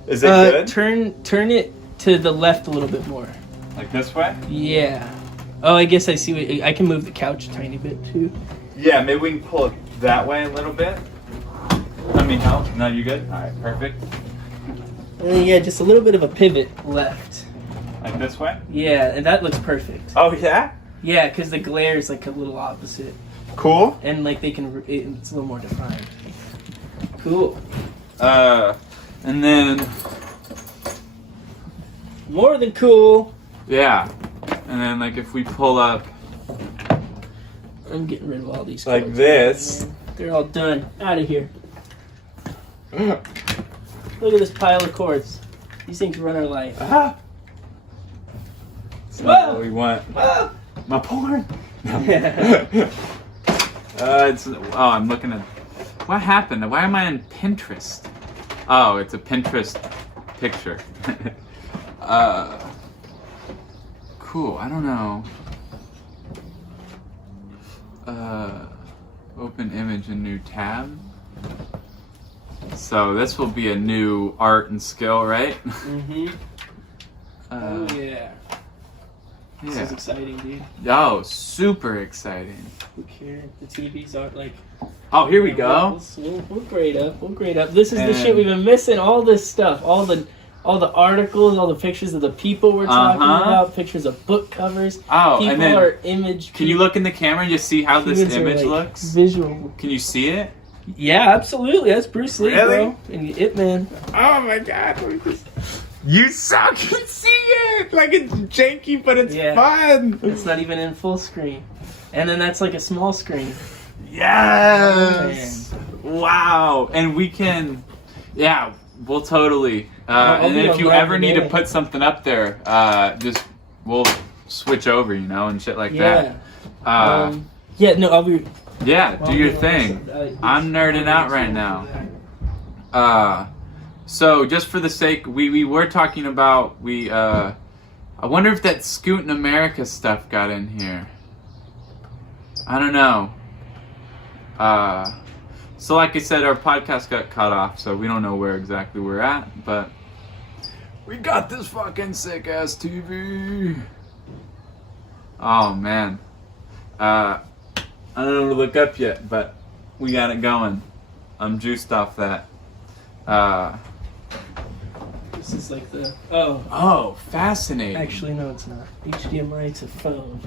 Is it good? Turn it to the left a little bit more. Like this way? Yeah. Oh, I guess I see. I can move the couch a tiny bit too. Yeah, maybe we can pull it that way a little bit. Let me help. No, you good? All right, perfect. Yeah, just a little bit of a pivot left. Like this way? Yeah, and that looks perfect. Oh, yeah? Yeah, because the glare is like a little opposite. Cool. And like it's a little more defined. Cool. And then... More than cool. Yeah. And then, like, if we pull up... I'm getting rid of all these like cords. this. They're all done. Out of here. Look at this pile of cords. These things run our life. Ah! That's not what we want. My porn! No. I'm looking at... What happened? Why am I on Pinterest? Oh, it's a Pinterest picture. Cool, I don't know. Open image in new tab. So this will be a new art and skill, right? Mm-hmm. Oh yeah. This is exciting, dude. Oh, super exciting. Look here, the TVs are like... Oh, here we go. We'll grade up. We'll grade up. This is the shit we've been missing. All this stuff. All the articles, all the pictures of the people we're talking about, pictures of book covers. Oh, people and then are image. Can you look in the camera and just see how this image looks? Visual. Can you see it? Yeah, absolutely. That's Bruce Lee, bro. And It Man. Oh my god. You suck. Can see it. Like it's janky, but it's fun. It's not even in full screen. And then that's like a small screen. Yes. Wow. And we can, we'll totally. And if you ever need to put something up there, just we'll switch over, and shit like that. No, I'll be. Yeah, do your thing. I'm nerding out right now. So just for the sake, we were talking about I wonder if that Scootin' America stuff got in here. I don't know. So like I said, our podcast got cut off, so we don't know where exactly we're at, but we got this fucking sick ass TV. Oh man. I don't know where to look up yet, but we got it going. I'm juiced off that. This is like the... Oh, fascinating. Actually, no, it's not. HDMI to phone.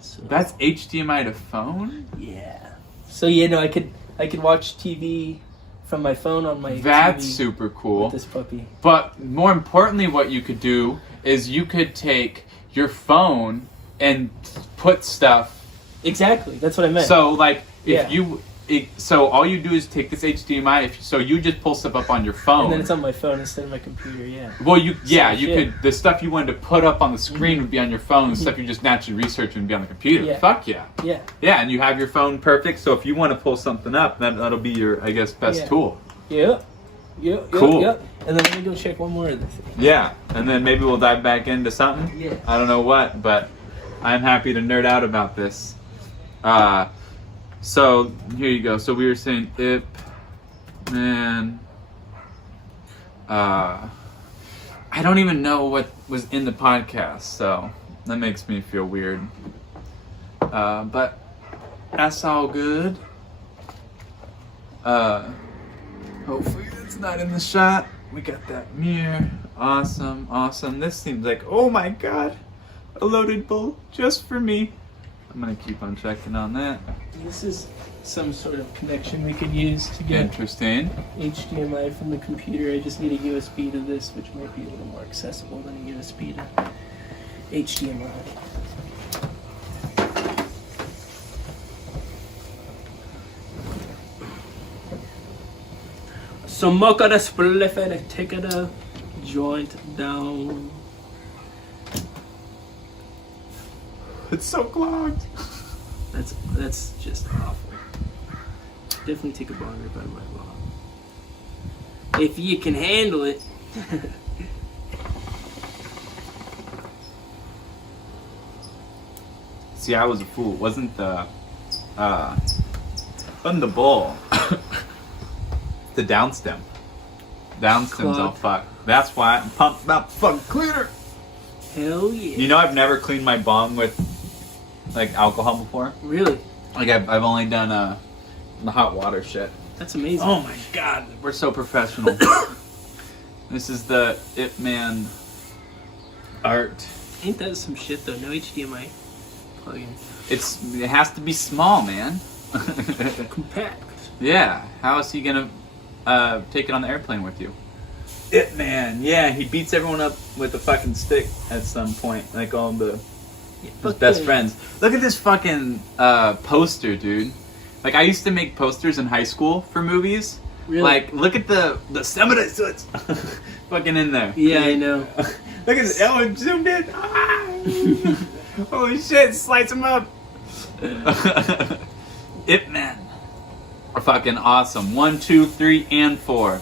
So, that's HDMI to phone? Yeah. So, I could watch TV from my phone on my That's TV super cool. with this puppy. But more importantly, what you could do is you could take your phone and put stuff. Exactly. That's what I meant. So, like, so all you do is take this HDMI. So you just pull stuff up on your phone, and then it's on my phone instead of my computer. Yeah. Well, you could. The stuff you wanted to put up on the screen would be on your phone. The stuff you just naturally research would be on the computer. Yeah. Fuck yeah. Yeah. Yeah, and you have your phone perfect. So if you want to pull something up, that'll be your, I guess, best tool. Yep. Cool. Yep. And then let me go check one more of this. Yeah, and then maybe we'll dive back into something. Yeah. I don't know what, but I'm happy to nerd out about this. So here you go. So we were saying Ip Man. I don't even know what was in the podcast, so that makes me feel weird. But that's all good. Hopefully it's not in the shot. We got that mirror. Awesome. This seems like, oh my god, a loaded bowl just for me. I'm gonna keep on checking on that. This is some sort of connection we could use to get Interesting. HDMI from the computer. I just need a USB to this, which might be a little more accessible than a USB to HDMI. Smoke the spliff and take the joint down. It's so clogged. That's just awful. Definitely take a bong rip out of my law. If you can handle it. See, I was a fool. It wasn't the bowl. The downstem. Downstem's all fucked. That's why I'm pumped about the fucking cleaner. Hell yeah. You know, I've never cleaned my bong with like alcohol before. Really? Like I've only done the hot water shit. That's amazing. Oh my god, we're so professional. This is the Ip Man art. Ain't that some shit though? No HDMI plug-in. It has to be small, man. Compact. Yeah. How is he gonna take it on the airplane with you? Ip Man, yeah, he beats everyone up with a fucking stick at some point, like all his best friends. Look at this fucking poster, dude. Like I used to make posters in high school for movies. Really? Like, look at the samurai suits fucking in there. Yeah, I know. Look at this. Oh, it zoomed in. Ah! Holy shit, slice him up. Ip Man. Fucking awesome. 1, 2, 3, and 4.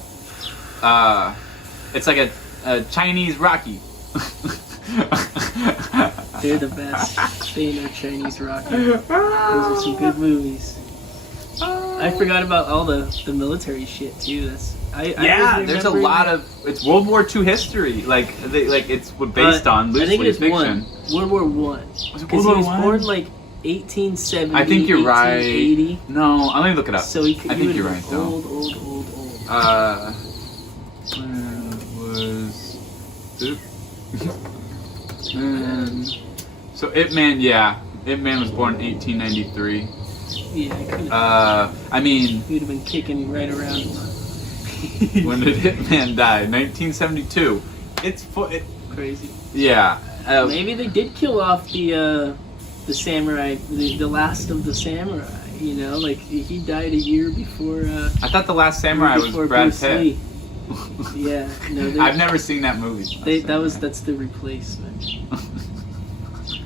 It's like a Chinese Rocky. They're the best. They know Chinese Rocky. Those are some good movies. I forgot about all the military shit too. There's a lot of it's World War II history. Like it's based on loosely I think it's fiction. World War One. Because he was born like 1870. I think you're right. 1880. No, let me look it up. So I think you're right though. Old. So Ip Man, yeah. Ip Man was born in 1893. Yeah, I couldn't. I mean, You'd have been kicking right around. when did Ip Man die? 1972. Crazy. Yeah. Maybe they did kill off the samurai, the last of the samurai. You know, like he died a year before. I thought the Last Samurai was Brad Bruce Pitt. Lee. Yeah, no. I've never seen that movie. That's the replacement.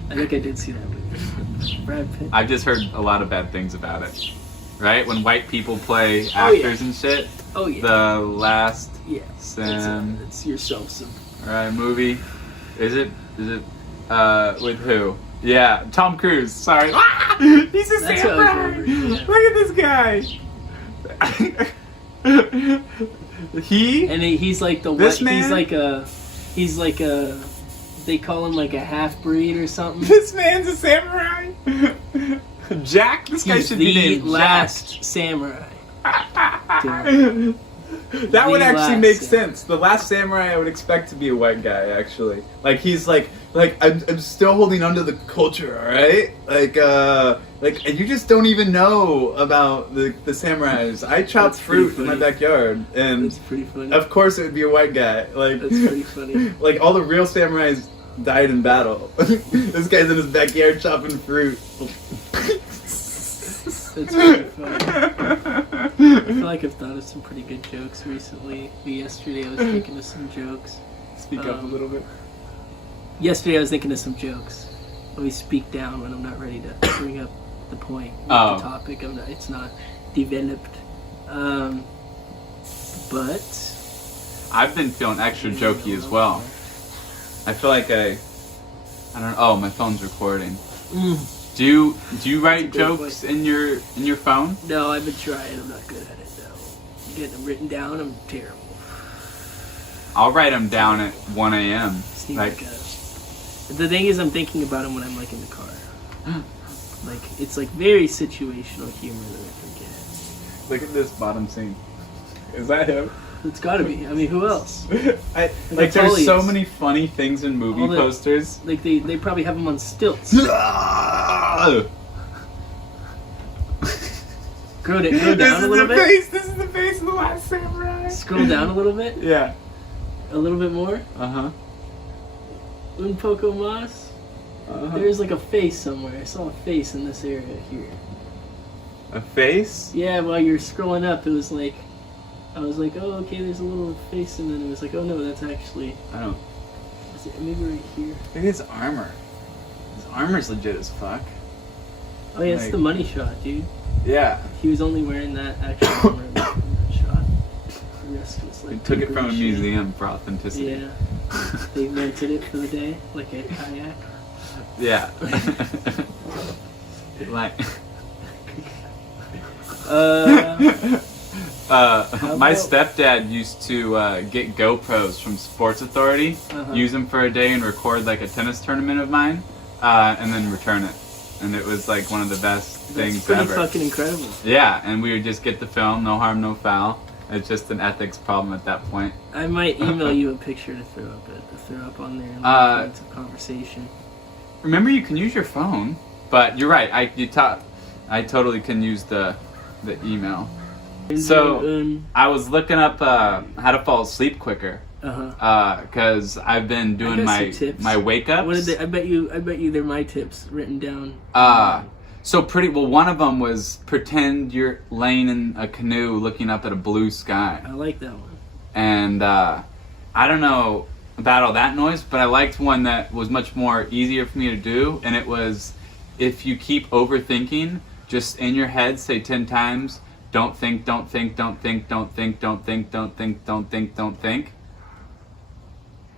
I think I did see that movie. Brad Pitt. I've just heard a lot of bad things about it. Right? When white people play actors and shit. Oh yeah. The Last Sam. It's yourself some. Alright, movie. Is it with who? Yeah, Tom Cruise. Sorry. Ah! He's a That's samurai. yeah. Look at this guy. He's like the This white. man? He's like a. They call him like a half breed or something. This man's a samurai. Jack. This guy He's should be the named last samurai. Jack. That would actually last make samurai. sense. The Last Samurai I would expect to be a white guy, actually. Like he's like I'm still holding on to the culture, all right? And you just don't even know about the samurais. I chop That's fruit pretty in my funny. backyard, and That's pretty funny. of course it would be a white guy. Like That's pretty funny. like all the real samurais died in battle. This guy's in his backyard chopping fruit. That's pretty funny. I feel like I've thought of some pretty good jokes recently. Yesterday I was thinking of some jokes. Speak up a little bit. Yesterday I was thinking of some jokes. I always speak down when I'm not ready to bring up the point, the topic. It's not developed. But I've been feeling extra jokey as well. I feel like I don't know. Oh, my phone's recording. Do you write jokes in your phone? No, I've been trying. I'm not good at it though. Getting them written down, I'm terrible. I'll write them down at 1 a.m. The thing is, I'm thinking about them when I'm like in the car. Like it's like very situational humor that I forget. Look at this bottom scene. Is that him? It's got to be. I mean, who else? There's so many funny things in movie posters. Like they probably have them on stilts. Go down a little bit. This is the face of the Last Samurai. Scroll down a little bit. Yeah. A little bit more. Uh huh. Un poco más. There's like a face somewhere. I saw a face in this area here. A face? Yeah, while you're scrolling up, it was like, I was like, oh, okay, there's a little face, and then it was like, oh no, that's actually, I don't. is it maybe right here? Look at his armor. His armor's legit as fuck. Oh yeah, it's Like- the money shot, dude. Yeah. He was only wearing that actual armor in that shot. The rest was like. We took it from a shit. museum for authenticity. Yeah. They rented it for the day, like a kayak. Yeah. Like. My stepdad used to get GoPros from Sports Authority, use them for a day and record like a tennis tournament of mine, and then return it. And it was like one of the best things pretty ever. fucking incredible. Yeah, and we would just get the film, no harm, no foul. It's just an ethics problem at that point. I might email you a picture to throw up on there and points of conversation. Remember, you can use your phone, but you're right. I totally can use the email. So I was looking up how to fall asleep quicker. Because I've been doing my wake ups. What did they? I bet you they're my tips written down. So pretty well. One of them was pretend you're laying in a canoe looking up at a blue sky. I like that one. And I don't know about all that noise, but I liked one that was much more easier for me to do. And it was, if you keep overthinking, just in your head say 10 times, don't think, don't think, don't think, don't think, don't think, don't think, don't think, don't think.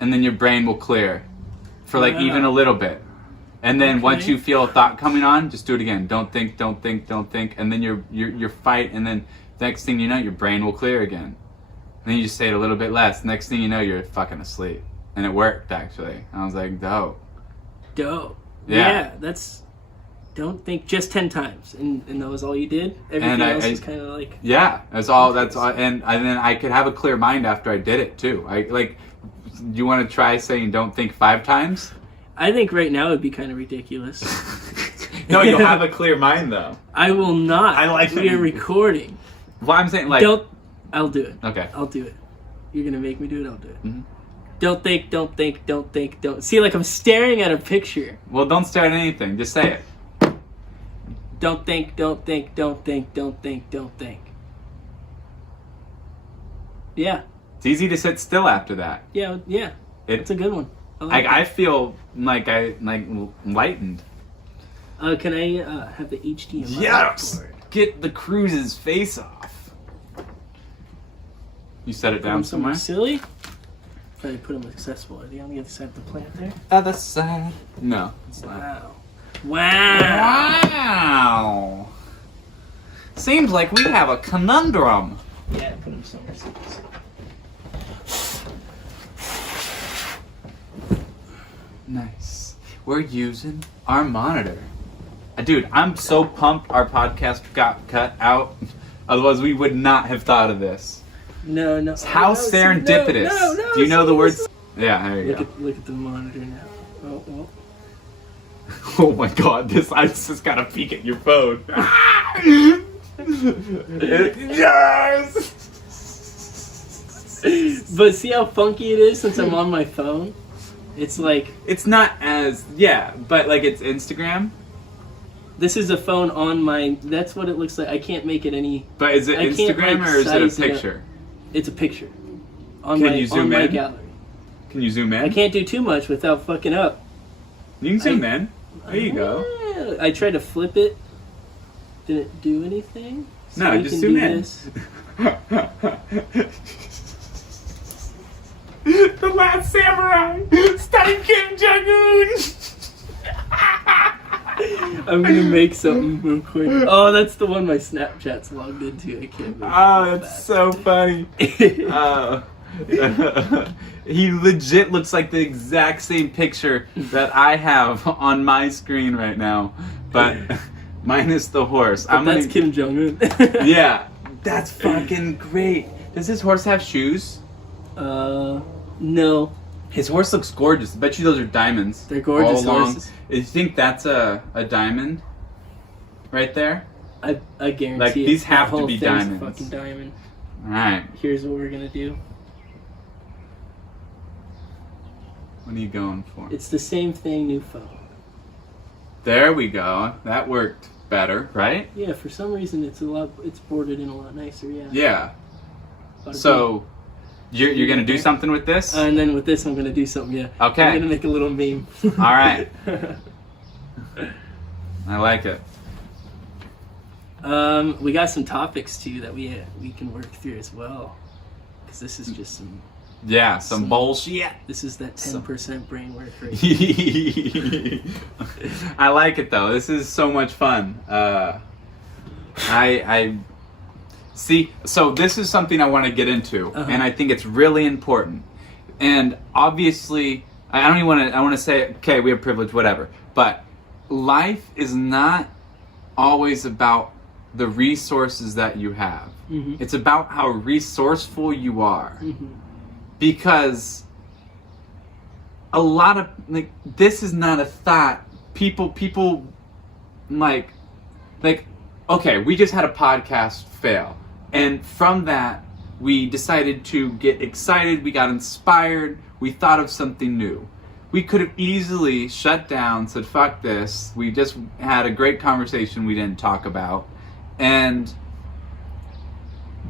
And then your brain will clear for like even a little bit. And then once you feel a thought coming on, just do it again. Don't think, don't think, don't think. And then you're fight, and then next thing you know, your brain will clear again. And then you just say it a little bit less. Next thing you know, you're fucking asleep. And it worked, actually. I was like, dope. Dope. Yeah. That's... Don't think just 10 times. And that was all you did? Everything else is kind of like... Yeah. That's all. And then I could have a clear mind after I did it, too. You want to try saying don't think 5 times? I think right now it would be kind of ridiculous. No, you'll have a clear mind, though. I will not. I like We that. are recording. Well, I'm saying, like... I'll do it. Okay. I'll do it. You're going to make me do it, I'll do it. Mm-hmm. Don't think, don't think, don't think, don't... See, like I'm staring at a picture. Well, don't stare at anything. Just say it. Don't think, don't think, don't think, don't think, don't think. Yeah. It's easy to sit still after that. Yeah. It's a good one. I feel like enlightened. Can I have the HDMI? Yes! cord? Get the Cruise's face off. You set it down somewhere? Silly? Probably put them accessible. Are they on the other side of the plant there? Other side. No, it's not. Wow. Wow! Seems like we have a conundrum. Yeah, put them somewhere. Nice. We're using our monitor. Dude, I'm so pumped our podcast got cut out. Otherwise, we would not have thought of this. No. How serendipitous. No, Do you know the words? Yeah, there you go. Look at the monitor now. Oh. Oh my god, I just gotta peek at your phone. Yes! But see how funky it is since I'm on my phone? It's like... It's not as... Yeah, but like it's Instagram. This is a phone on my... That's what it looks like. I can't make it any... But is it Instagram or is it a picture? It's a picture. On Can you zoom my in? gallery. Can you zoom in? I can't do too much without fucking up. You can zoom in. There you go. I tried to flip it. Did it do anything? So No, we just can zoom do in. this. The Last Samurai, studying Kim Jong-un. I'm gonna make something real quick. Oh, that's the one my Snapchat's logged into. I can't. Oh, that's so funny. He legit looks like the exact same picture that I have on my screen right now, but minus the horse. That's Kim Jong-un. Yeah, that's fucking great. Does his horse have shoes? No. His horse looks gorgeous. I bet you those are diamonds. They're gorgeous all along. horses. Do you think that's a diamond? Right there? I guarantee Like, it. these have That whole to be thing's a diamonds. fucking diamond. Alright. Here's what we're gonna do. What are you going for? It's the same thing, new phone. There we go. That worked better, right? Yeah, for some reason it's boarded in a lot nicer, yeah. Yeah. Bada So, you're going to do something with this? And then with this I'm going to do something, yeah. Okay. I'm going to make a little meme. All right. I like it. We got some topics too that we can work through as well, because this is just some some bullshit. This is that 10% brain work right I like it though. This is so much fun. I see. So this is something I want to get into, and I think it's really important. And obviously, I don't even want to. I want to say, okay, we have privilege, whatever. But life is not always about the resources that you have. Mm-hmm. It's about how resourceful you are. Mm-hmm. Because a lot of, like, this is not a thought. People like, okay, we just had a podcast fail. And from that, we decided to get excited, we got inspired, we thought of something new. We could have easily shut down, said, fuck this, we just had a great conversation we didn't talk about. And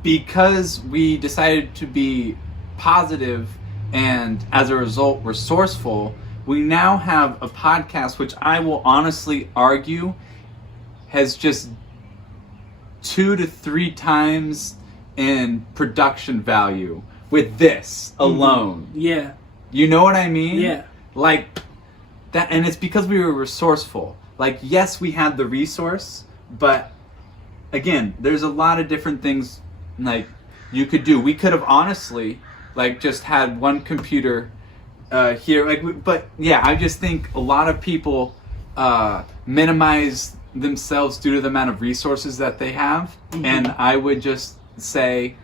because we decided to be positive and as a result resourceful, we now have a podcast which I will honestly argue has just 2 to 3 times in production value with this alone. Yeah. You know what I mean? Yeah. Like that, and it's because we were resourceful. Like, yes, we had the resource, but again, there's a lot of different things like you could do. We could have honestly like just had one computer here, like, but yeah, I just think a lot of people minimize themselves due to the amount of resources that they have. Mm-hmm. And I would just say,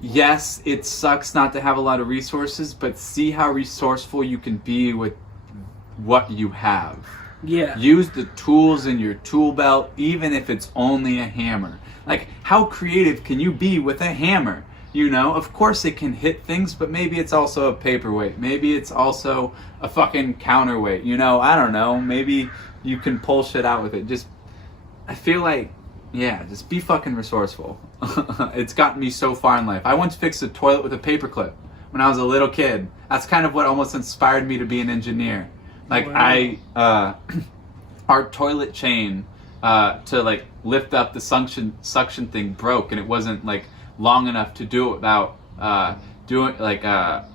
yes, it sucks not to have a lot of resources, but see how resourceful you can be with what you have. Yeah. Use the tools in your tool belt, even if it's only a hammer. Like, how creative can you be with a hammer? You know, of course it can hit things, but maybe it's also a paperweight. Maybe it's also a fucking counterweight. You know, I don't know. Maybe you can pull shit out with it. Just, I feel like, yeah, just be fucking resourceful. It's gotten me so far in life. I once fixed a toilet with a paperclip when I was a little kid. That's kind of what almost inspired me to be an engineer. Like, wow. Our toilet chain to like lift up the suction thing broke, and it wasn't like long enough to do it without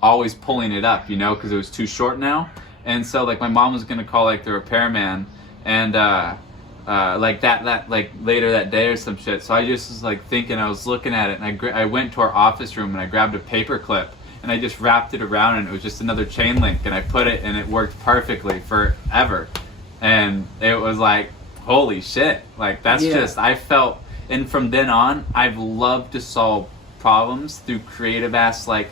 always pulling it up, you know, because it was too short now. And so like my mom was gonna call like the repairman, and like that like later that day or some shit. So I just was like thinking, I was looking at it, and I went to our office room and I grabbed a paper clip and I just wrapped it around, and it was just another chain link, and I put it, and it worked perfectly forever. And it was like, holy shit, like that's just, I felt. And from then on, I've loved to solve problems through creative ass, like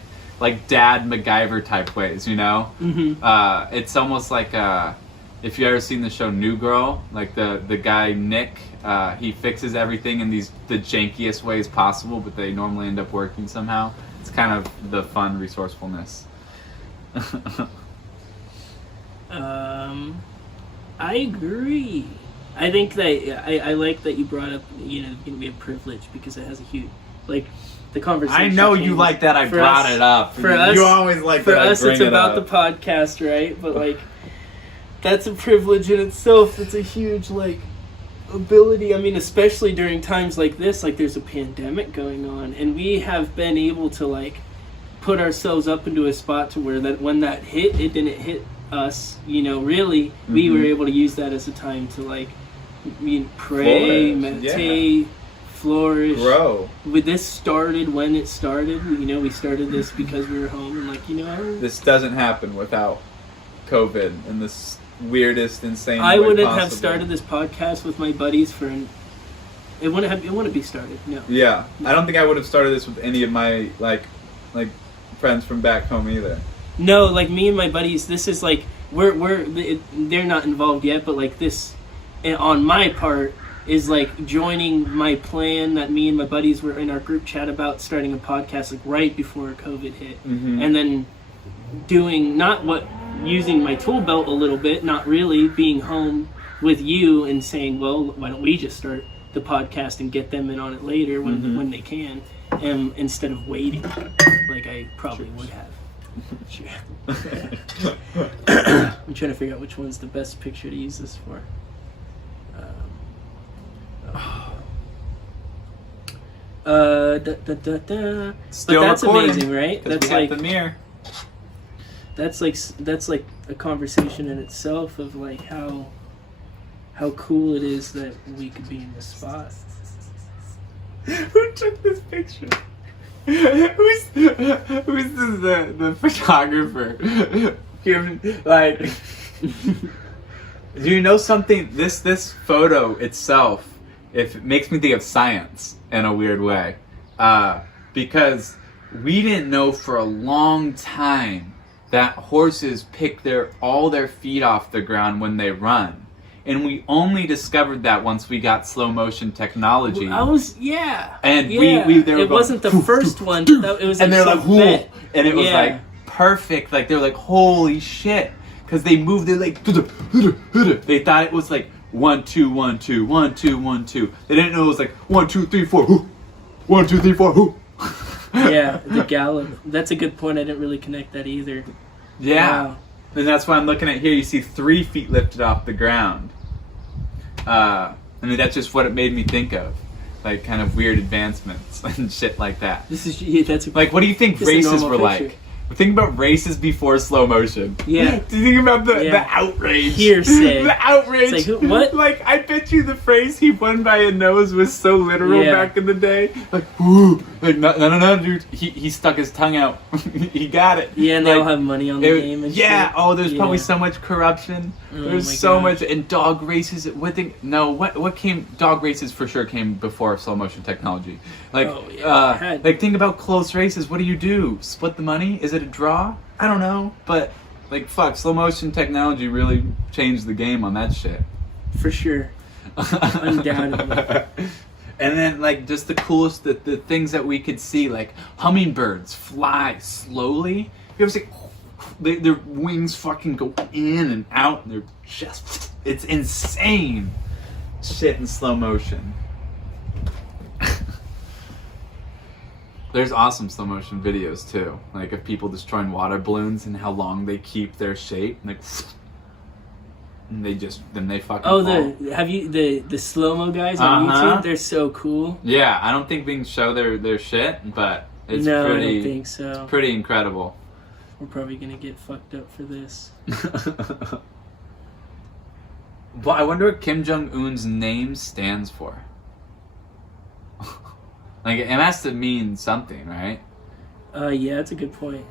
Dad MacGyver type ways, you know? Mm-hmm. It's almost like, if you ever seen the show New Girl, like the guy Nick, he fixes everything in the jankiest ways possible, but they normally end up working somehow. It's kind of the fun resourcefulness. I agree. I think that I like that you brought up, you know, we have privilege, because it has a huge, like, the conversation. I know you like that I brought it up. For us, you always like that. For us, it's about the podcast, right? But like, that's a privilege in itself. That's a huge like ability. I mean, especially during times like this, like there's a pandemic going on, and we have been able to like put ourselves up into a spot to where that when that hit, it didn't hit us. You know, really, we were able to use that as a time to like. Pray, meditate, flourish. Grow. This started when it started. You know, we started this because we were home, and like, you know, this doesn't happen without COVID and this weirdest, insane. I way wouldn't possible. have started this podcast with my buddies it wouldn't be started. No. Yeah, I don't think I would have started this with any of my like friends from back home either. No, like me and my buddies. This is like they're not involved yet, but like this. On my part is like joining my plan that me and my buddies were in our group chat about starting a podcast like right before COVID hit, and then doing using my tool belt a little bit, not really being home with you and saying, well, why don't we just start the podcast and get them in on it later when they can, instead of waiting like I probably would have. I'm trying to figure out which one's the best picture to use this for. Still but that's recording, amazing, right? That's we have like the mirror. that's like a conversation in itself of like how cool it is that we could be in this spot. Who took this picture? Who's the photographer? Like, do you know something? This photo itself, it makes me think of science in a weird way, because we didn't know for a long time that horses pick all their feet off the ground when they run. And we only discovered that once we got slow motion technology. And we they were it going, wasn't the first one. It was and they're like, whoa. And it was like perfect. Like they were like, holy shit, because they moved. They're like, they thought it was like 1 2 1 2 1 2 1 2. They didn't know it was like 1 2 3 4 1 2 3 4 Yeah, the gallop. That's a good point. I didn't really connect that either. Yeah. Wow. And that's why I'm looking at here. You see 3 feet lifted off the ground. I mean, that's just what it made me think of, like kind of weird advancements and shit like that. That's Like, what do you think races were like? Think about races before slow motion. Yeah. Do you think about the outrage? Hearsay. The outrage. It's like, what? Like, I bet you the phrase "he won by a nose" was so literal back in the day. Like, whoo. Like, no, dude. He stuck his tongue out. He got it. Yeah, and they all have money on the game and shit. Oh, there's probably so much corruption. There's so much. And dog races. What came? Dog races for sure came before slow motion technology. Like, like, think about close races. What do? Split the money? Is it a draw? I don't know. But, like, fuck, slow motion technology really changed the game on that shit. For sure. Undoubtedly. And then, like, just the coolest, the things that we could see, like hummingbirds fly slowly. You ever see their wings fucking go in and out, and they're just, it's insane shit in slow motion. There's awesome slow motion videos too, like of people destroying water balloons and how long they keep their shape, and they fucking fall. Have you the slow-mo guys on YouTube? They're so cool. Yeah, I don't think we can show their shit, but it's I pretty, don't think so. It's pretty incredible. We're probably gonna get fucked up for this. Well, I wonder what Kim Jong-un's name stands for. Like, it has to mean something, right? Yeah, that's a good point.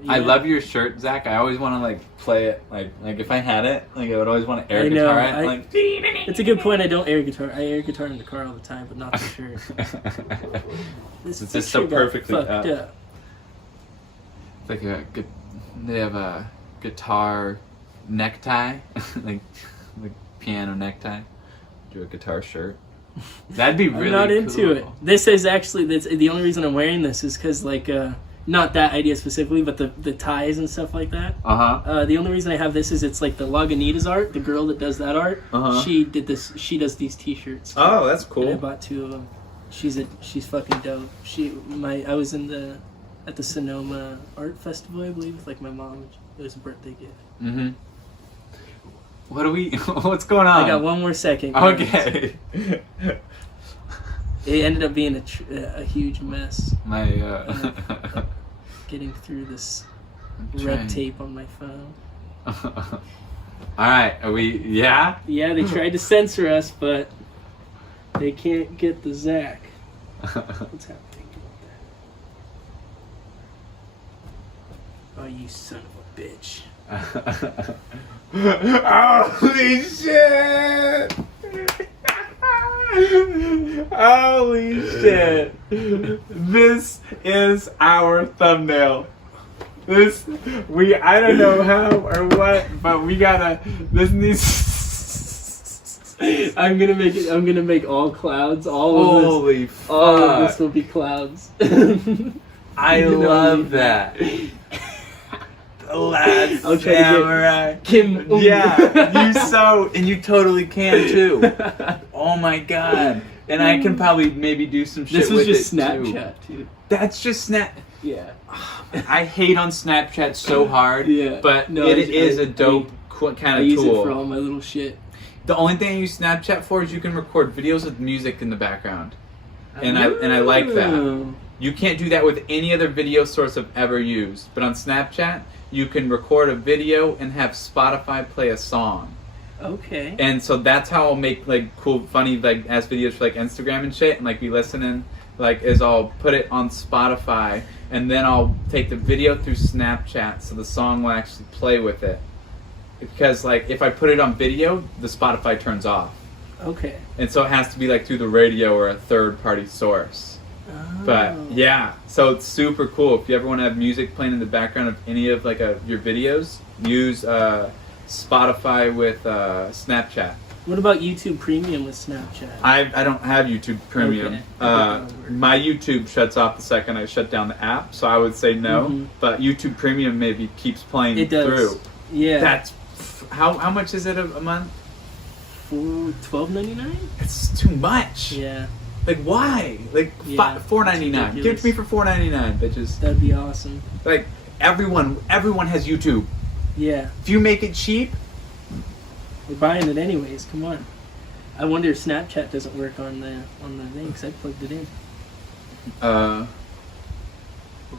Yeah. I love your shirt, Zach. I always want to, like, play it. Like if I had it, like, I would always want to air guitar it. Like, it's a good point. I don't air guitar. I air guitar in the car all the time, but not the shirt. It's just so perfectly up. It's like they have a guitar necktie, like piano necktie. Do a guitar shirt. That'd be really cool. I'm not into it. This is actually, the only reason I'm wearing this is because, like, not that idea specifically, but the ties and stuff like that. The only reason I have this is it's like the Lagunitas art, the girl that does that art. She did this. She does these T-shirts. Oh, that's cool. And I bought 2 of them. She's fucking dope. I was at the Sonoma Art Festival, I believe, with like my mom. It was a birthday gift. Mm-hmm. What's going on? I got one more second. Okay. It ended up being a huge mess. Getting through this red tape on my phone. Alright, are we, yeah? Yeah, they tried to censor us, but they can't get the Zack. What's happening with that? Oh, you son of a bitch. Holy shit! Holy shit! This is our thumbnail. I don't know how or what, but we gotta. This needs. I'm gonna make all clouds. Holy fuck! All of this will be clouds. I love that. Last I'll try to get Samurai. Kim. Yeah, and you totally can too. Oh my god. And I can probably maybe do some shit This was with just it Snapchat, too. dude. That's just Snap. Yeah. I hate on Snapchat so hard. Yeah. But No, it is a dope kind I of use tool. it for all my little shit. The only thing I use Snapchat for is you can record videos with music in the background. And I like that. Oh. You can't do that with any other video source I've ever used. But on Snapchat, you can record a video and have Spotify play a song. Okay. And so that's how I'll make like cool, funny like ass videos for like Instagram and shit. And like be listening, like is I'll put it on Spotify and then I'll take the video through Snapchat so the song will actually play with it. Because like if I put it on video, the Spotify turns off. Okay. And so it has to be like through the radio or a third party source. Oh. But yeah, so it's super cool. If you ever want to have music playing in the background of any of like your videos, use Spotify with Snapchat. What about YouTube Premium with Snapchat? I don't have YouTube Premium. Okay. My YouTube shuts off the second I shut down the app, so I would say no. Mhm. But YouTube Premium maybe keeps playing It does. through. Yeah. That's how much is it a month? $12.99? It's too much. Yeah. Like why? Like Yeah, $4.99. Give it to me for $4.99, bitches. That'd be awesome. Like everyone has YouTube. Yeah. If you make it cheap, We're buying it anyways. Come on. I wonder if Snapchat doesn't work on the thing because I plugged it in. Oh,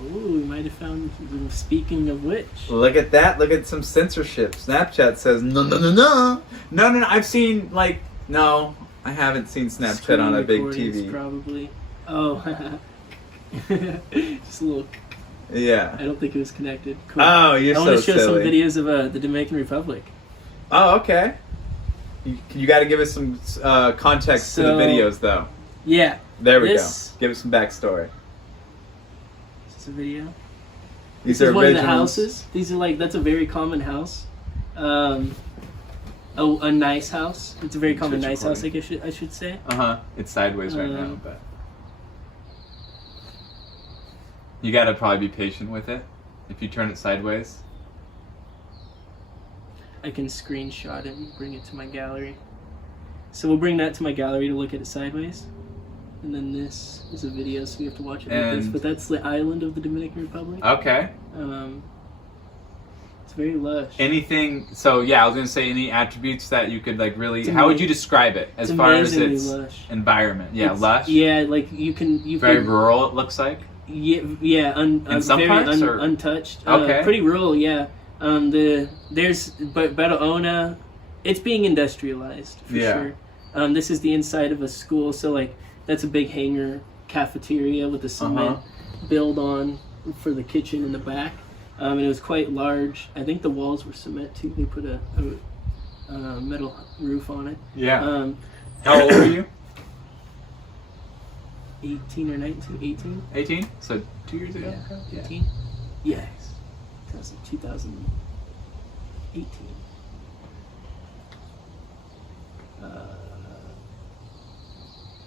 we might have found. Speaking of which, look at that. Look at some censorship. Snapchat says no. I've seen like no. I haven't seen Snapchat screen on a big recordings, TV. Probably. Oh, just a little. Yeah. I don't think it was connected. Cool. Oh, you're I so want to show silly. some videos of the Dominican Republic. Oh, okay. You got to give us some context to the videos, though. Yeah. There we This- go. Give us some backstory. This is a video. These This are is one of the originals. houses. These are like, that's a very common house. A nice house. It's a very common nice house, I guess I should say. It's sideways right now, but you got to probably be patient with it. If you turn it sideways. I can screenshot it and bring it to my gallery. So we'll bring that to my gallery to look at it sideways. And then this is a video, so we have to watch it like this. And- But that's the island of the Dominican Republic. Okay. It's very lush. Anything? So yeah, I was gonna say any attributes that you could like really. It's How would you describe it as it's far as amazingly its lush. environment? Yeah, It's- lush. Yeah, like you Very can rural. It looks like. Yeah, In some very parts, or- untouched. Okay. Pretty rural, yeah. There's Barahona. It's being industrialized for Yeah. sure. This is the inside of a school, so like that's a big hangar cafeteria with a cement build on for the kitchen in the back. And it was quite large. I think the walls were cement too. They put a metal roof on it. Yeah. How old are you? 18 or 19, 18? 18. So 2 years ago. Yeah. 18? Yes. 2018.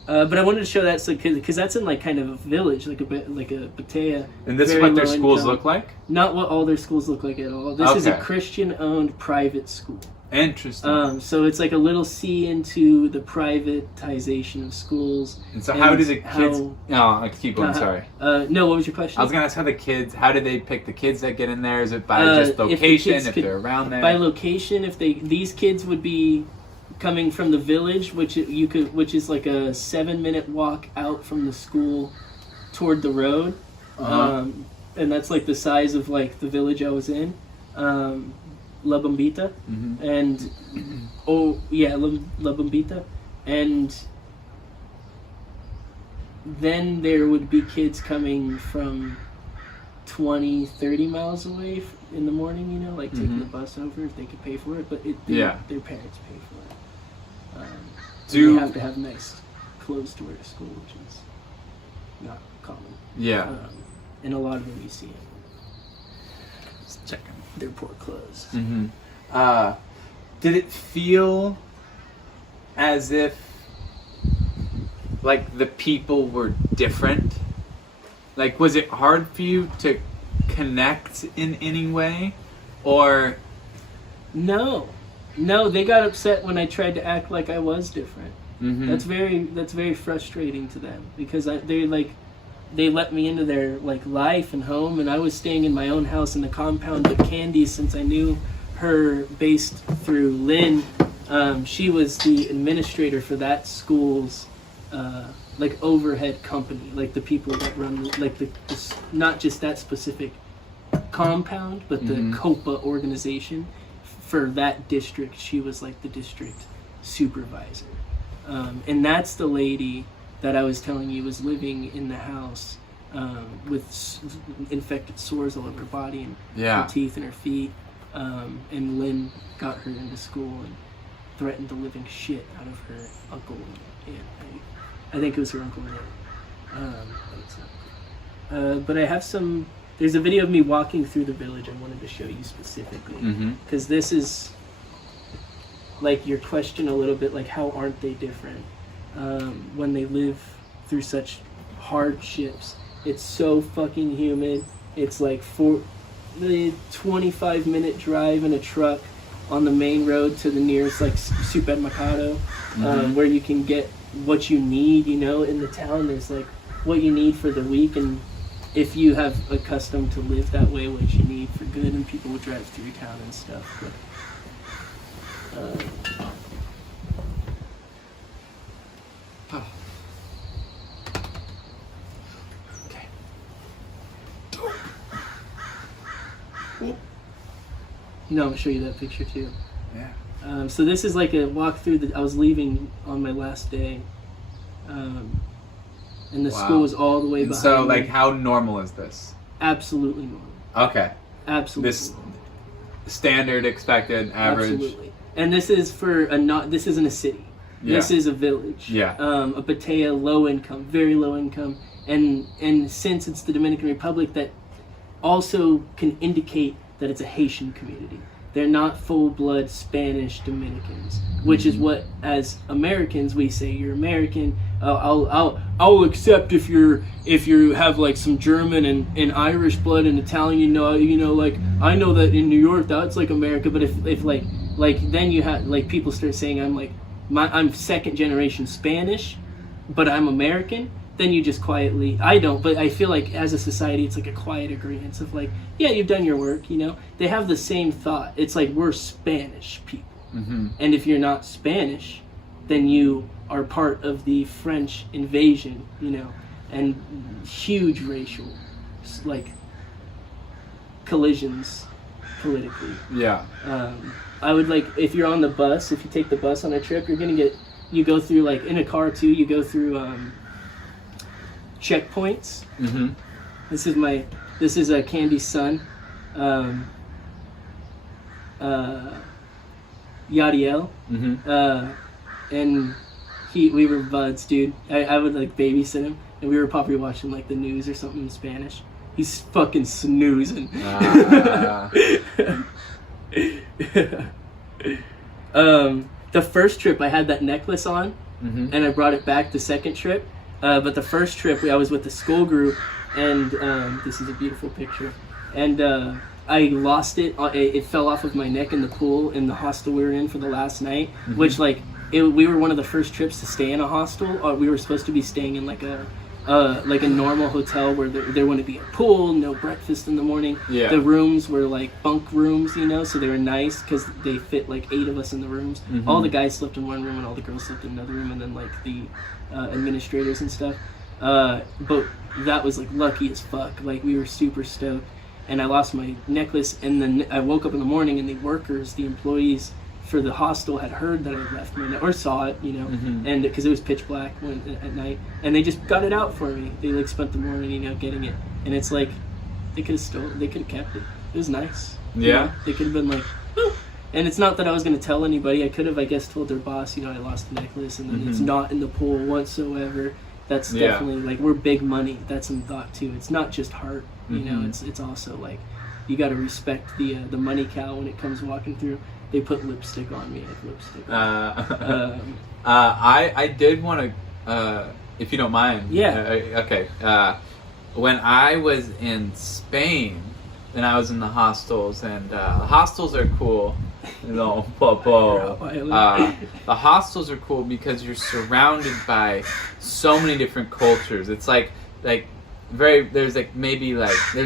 But I wanted to show that because that's in like kind of a village, like a Batea. And this is very what their low schools income. look like. Not what all their schools look like at all. This is a Okay. Christian-owned private school. Interesting. So it's like a little C into the privatization of schools. and so, how do the how- kids? No, I keep going. Sorry. No, what was your question? I was gonna ask how the kids. How do they pick the kids that get in there? Is it by If just the location? kids If could- they're around there? By location, these kids would be coming from the village, which is like a 7-minute walk out from the school toward the road, and that's like the size of like the village I was in, La Bombita, and La Bombita, and then there would be kids coming from 20-30 miles away in the morning, you know, like taking the bus over if they could pay for it, but their parents pay for it. You have to have nice clothes to wear to school, which is not common. Yeah. And a lot of them you see Just checking. their poor clothes. Did it feel as if like the people were different? Like, was it hard for you to connect in any way, Or No, they got upset when I tried to act like I was different. That's very frustrating to them because they let me into their like life and home, and I was staying in my own house in the compound. But Candy, since I knew her based through Lynn, she was the administrator for that school's like overhead company, like the people that run like the not just that specific compound, but the COPA organization for that district. She was like the district supervisor, and that's the lady that I was telling you was living in the house with infected sores all over her body and her teeth and her feet. And Lynn got her into school and threatened the living shit out of her uncle and aunt. I think it was her uncle and aunt. But it's not. But I have some. There's a video of me walking through the village I wanted to show you specifically. Because this is like your question a little bit, like how aren't they different when they live through such hardships? It's so fucking humid. It's like the 25-minute drive in a truck on the main road to the nearest like supermercado, where you can get what you need. You know, in the town there's like what you need for the week, and if you have accustomed to live that way, what you need for good, and people will drive through town and stuff. But, okay. No, I'll show you that picture too. Yeah. So this is like a walk through. I was leaving on my last day, and the school was all the way behind. So, like, me. how normal is this? Absolutely normal. Okay. Absolutely. This normal. standard, expected, average. Absolutely. And this is this isn't a city. Yeah. This is a village. Yeah. A Patea, low income, very low income, and since it's the Dominican Republic, that also can indicate that it's a Haitian community. They're not full-blood Spanish Dominicans, which is what, as Americans, we say you're American. I'll accept if you have like some German and Irish blood and Italian. You know, like I know that in New York that's like America. But if like then you have like people start saying I'm second generation Spanish, but I'm American. Then you just quietly, I don't, but I feel like as a society, it's like a quiet agreement of like, yeah, you've done your work, you know? They have the same thought. It's like, we're Spanish people. And if you're not Spanish, then you are part of the French invasion, you know? And huge racial, like, collisions politically. Yeah. I would like, if you're on the bus, if you take the bus on a trip, you go through, like, in a car too, you go through, checkpoints. This is Candy's son, Yadiel, and we were buds, dude. I would like babysit him, and we were probably watching like the news or something in Spanish. He's fucking snoozing. The first trip I had that necklace on, and I brought it back the second trip. But the first trip, I was with the school group, and this is a beautiful picture. And I lost it. It fell off of my neck in the pool in the hostel we were in for the last night, which we were one of the first trips to stay in a hostel. We were supposed to be staying in like a normal hotel where there wouldn't be a pool, no breakfast in the morning. Yeah. The rooms were like bunk rooms, you know, so they were nice because they fit like 8 of us in the rooms. All the guys slept in one room and all the girls slept in another room, and then like the administrators and stuff. But that was like lucky as fuck. Like we were super stoked, and I lost my necklace, and then I woke up in the morning and the employees for the hostel had heard that I left my or saw it, you know, and because it was pitch black at night, and they just got it out for me. They like spent the morning, you know, getting it, and it's like they could have kept it. It was nice. Yeah. You know? They could have been like, oh. And it's not that I was going to tell anybody. I could have, I guess, told their boss, you know, I lost the necklace, and then it's not in the pool whatsoever. That's definitely like, we're big money. That's some thought too. It's not just heart, you know. It's also like you got to respect the money cow when it comes walking through. They put lipstick on me. I have lipstick on. I did want to, if you don't mind. Yeah. Okay. When I was in Spain, and I was in the hostels, and the hostels are cool. No, Popo. The hostels are cool because you're surrounded by so many different cultures. It's like there's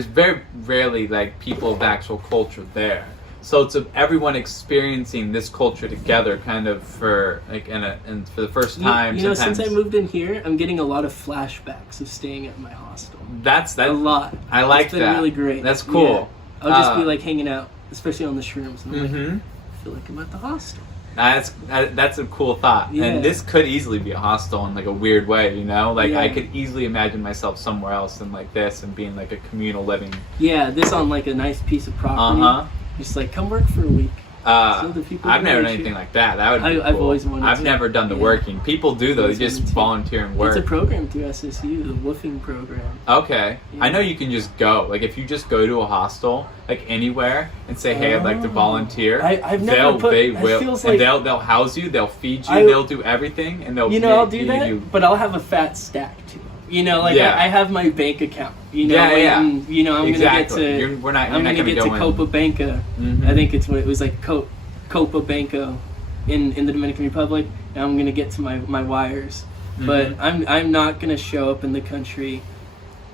very rarely like people of actual culture there. So it's everyone experiencing this culture together, kind of for like and for the first time. You know, since I moved in here, I'm getting a lot of flashbacks of staying at my hostel. That's a lot. I like that. It's been really great. That's cool. Yeah. I'll just be like hanging out, especially on the shrooms. And I'm like, I feel like I'm at the hostel. That's a cool thought. Yeah. And this could easily be a hostel in like a weird way, you know? Like Yeah. I could easily imagine myself somewhere else than like this and being like a communal living. Yeah, this on like a nice piece of property. Just like, come work for a week. So the people I've never know done you. anything like that. That would be I've cool. always wanted I've to. never done the Yeah. working. People do though. They Always just wanted to. volunteer and work. It's a program through SSU, the woofing program. Okay. Yeah. I know you can just go. Like if you just go to a hostel, like anywhere, and say, "Hey, I'd like to volunteer." I've never put. They It will, feels and like they'll house you. They'll feed you. I- They'll do everything, and they'll. I'll do that, but I'll have a fat stack too. You know, like Yeah. I have my bank account. You know, Yeah. and, you know, I'm Exactly. gonna get to. You're not I'm gonna gonna get to go in. Copa Banca. Mhm. I think it's what it was like, Copa Banco, in the Dominican Republic. And I'm gonna get to my wires, but I'm not gonna show up in the country.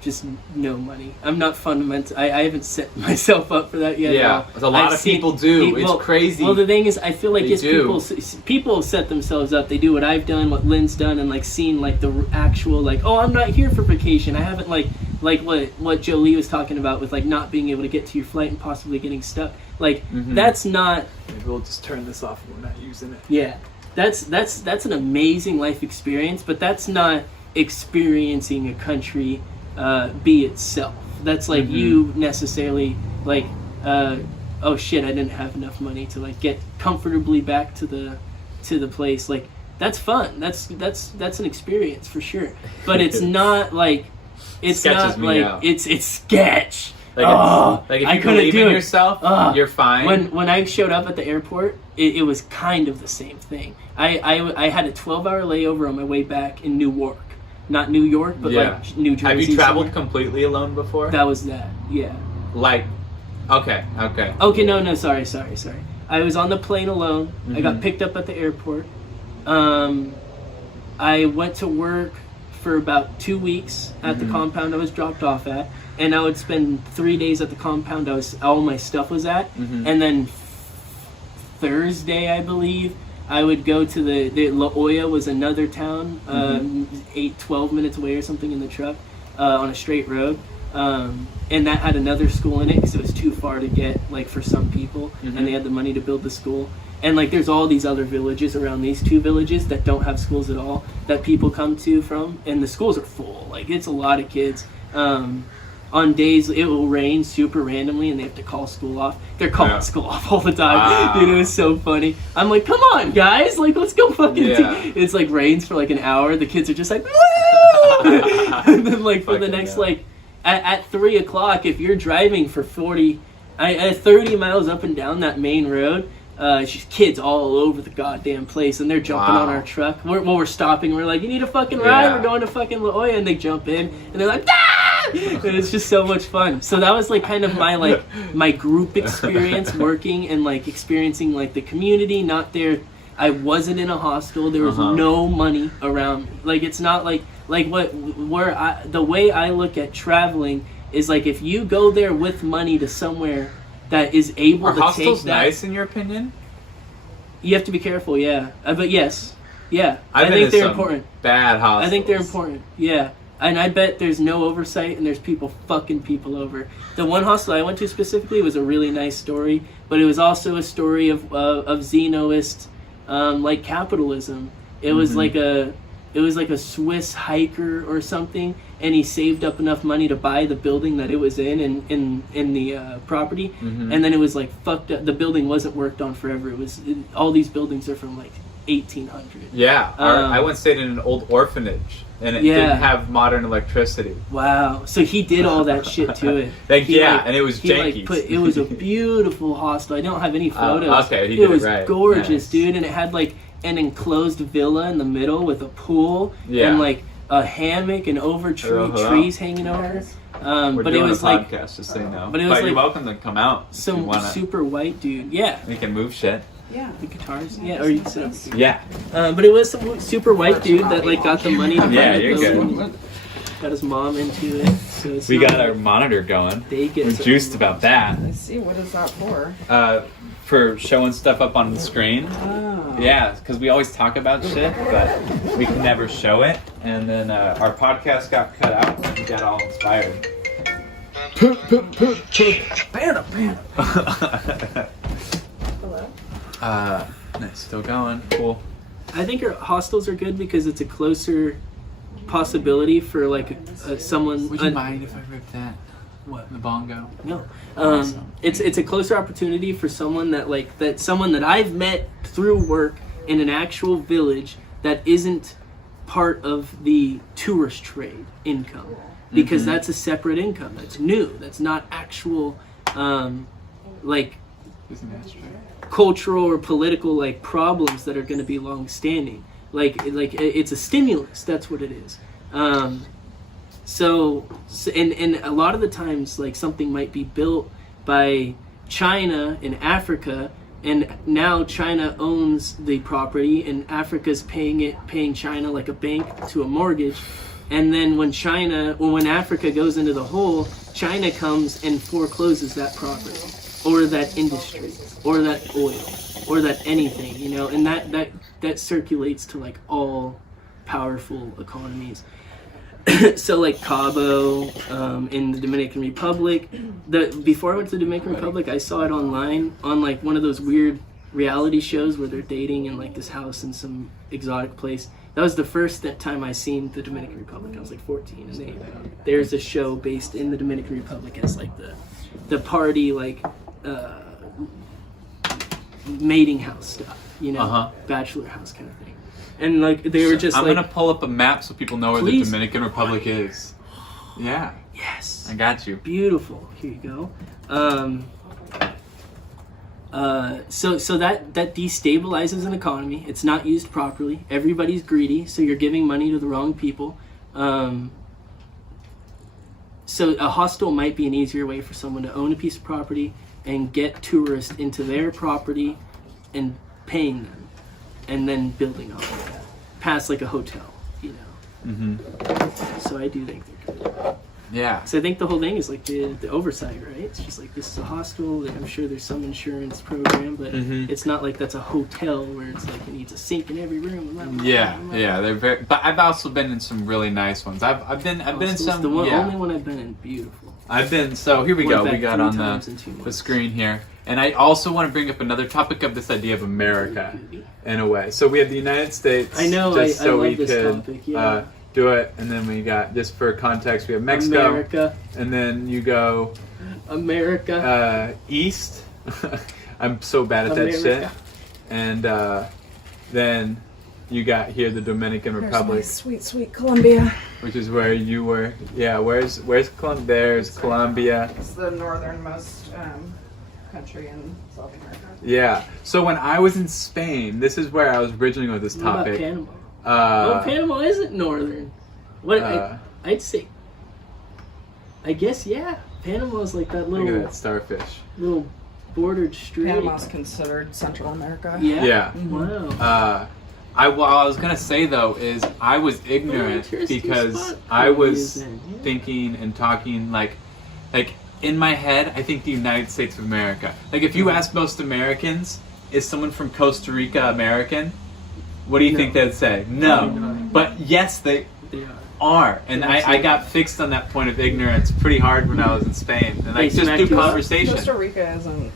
Just no money. I'm not fundamental. I haven't set myself up for that yet. Yeah, a lot of people do. It's crazy. Well, the thing is, I feel like They it's do. people set themselves up. They do what I've done, what Lynn's done, and like seen like the actual like, oh, I'm not here for vacation. I haven't like what Jolie was talking about with like not being able to get to your flight and possibly getting stuck. Like that's not. Maybe we'll just turn this off. We're not using it. Yeah, that's an amazing life experience, but that's not experiencing a country be itself. That's like you necessarily like oh shit, I didn't have enough money to like get comfortably back to the place. Like that's fun. That's an experience for sure. But it's not like it's Sketches not me like out. it's sketch. Like, if I you couldn't believe do in it. yourself, you're fine. When I showed up at the airport, it was kind of the same thing. I had a 12-hour layover on my way back in Newark. Not New York, but like New Jersey. Have you traveled somewhere. completely alone before? That was that, yeah. Like, okay. Okay, no, sorry. I was on the plane alone. I got picked up at the airport. I went to work for about 2 weeks at the compound I was dropped off at, and I would spend 3 days at the compound all my stuff was at, and then Thursday, I believe, I would go to the La Jolla was another town, 12 minutes away or something in the truck, on a straight road. And that had another school in it because it was too far to get, like, for some people, and they had the money to build the school. And, like, there's all these other villages around these two villages that don't have schools at all that people come to from, and the schools are full. Like, it's a lot of kids. On days it will rain super randomly and they have to call school off. They're calling school off all the time. Wow. Dude, it was so funny. I'm like, come on, guys, like let's go fucking. It's like rains for like an hour. The kids are just like, woo! And then like for the next like at 3 o'clock, if you're driving for 30 miles up and down that main road. It's just kids all over the goddamn place, and they're jumping on our truck. We're stopping. We're like, you need a fucking ride? We're going to fucking La Jolla, and they jump in, and they're like, ah! And it's just so much fun. So that was like kind of my group experience working and like experiencing like the community. Not there. I wasn't in a hostel. There was no money around me. Like it's not like the way I look at traveling is like if you go there with money to somewhere that is able Are to take that. Are hostels nice in your opinion? You have to be careful, yeah. But yes, yeah. I think they're important. Bad hostels. I think they're important, yeah. And I bet there's no oversight and there's people fucking people over. The one hostel I went to specifically was a really nice story, but it was also a story of Zenoist, like capitalism. It was like a Swiss hiker or something, and he saved up enough money to buy the building that it was in the property, and then it was like fucked up. The building wasn't worked on forever. All these buildings are from like 1800. Yeah, I once stayed in an old orphanage, and it didn't have modern electricity. Wow, so he did all that shit to it. And it was janky. It was a beautiful hostel. I don't have any photos. Okay, he did it right. It was gorgeous, Nice. dude, and it had like an enclosed villa in the middle with a pool and like a hammock and trees hanging over. We're but doing it was a like podcast, just so you know. but it was you're like welcome to come out if you some wanna. super white dude. Yeah, We can move shit. Yeah. the guitars. Yeah, or you can sit up. Yeah. But it was some super white dude that like got the money to Yeah, buy the you're building. good. Got his mom into it. So it's We not got our like monitor going. they get We're to- juiced about that. I see. What is that for? For showing stuff up on the screen. Oh. Yeah, because we always talk about shit, but we can never show it. And then our podcast got cut out and we got all inspired. Hello. Nice, still going. Cool. I think our hostels are good because it's a closer possibility for like someone. Would you mind if I ripped that? What? The bongo? No. Awesome. It's a closer opportunity for someone that I've met through work in an actual village that isn't part of the tourist trade income, because that's a separate income. That's new. That's not actual like Isn't that straight? cultural or political like problems that are going to be long standing. Like it's a stimulus. That's what it is. So and a lot of the times, like something might be built by China in Africa, and now China owns the property, and Africa's paying China like a bank to a mortgage, and then when Africa goes into the hole, China comes and forecloses that property, or that industry, or that oil, or that anything, you know, and that circulates to like all powerful economies. So like Cabo in the Dominican Republic. Before I went to the Dominican Republic, I saw it online on like one of those weird reality shows where they're dating in like this house in some exotic place. That was the first time I seen the Dominican Republic. I was like 14, and there's a show based in the Dominican Republic as like the party like mating house stuff, you know, bachelor house kind of thing. And like they were just I'm like, gonna pull up a map so people know where Please. the Dominican Republic is. Yeah, yes, I got you. beautiful. Here you go. So that destabilizes an economy. It's not used properly. Everybody's greedy, so you're giving money to the wrong people. So a hostel might be an easier way for someone to own a piece of property and get tourists into their property and paying them, and then building off of that, past like a hotel, you know. So I do think they're good. Yeah. So I think the whole thing is like the oversight, right? It's just like, this is a hostel, and I'm sure there's some insurance program, but it's not like that's a hotel where it's like it needs a sink in every room. And blah, blah, Yeah, blah, blah. yeah, they're very. But I've also been in some really nice ones. I've been in Hostels, some. the yeah. only one I've been in, beautiful. I've been. So here we Went go. back We got 3 on times in 2 the months. screen here, and I also want to bring up another topic of this idea of America, in a way. So we have the United States. I know, just I so love we this could topic, yeah. do it, and then we got, just for context, we have Mexico, America, and then you go America, east. I'm so bad at that shit. America. And then you got here the Dominican There's Republic, my sweet, sweet Colombia. which is where you were. Yeah, where's Colombia? There's Colombia. It's the northernmost country in South America. Yeah. So when I was in Spain, this is where I was originally with this What about topic. Panama? Panama isn't northern. What I'd say. I guess yeah. Panama's like that Look at little that starfish. little bordered strait. Panama's considered Central America. Yeah. Yeah. Wow. What I was gonna say though is I was ignorant Interesting because spot. I was Yeah. thinking and talking like in my head, I think the United States of America. Like if you ask most Americans, is someone from Costa Rica American? What do you think they'd say? No. But yes, they They are. And Yeah, I got fixed on that point of ignorance pretty hard when I was in Spain. And like They just smacked through you up? conversation. Costa Rica isn't.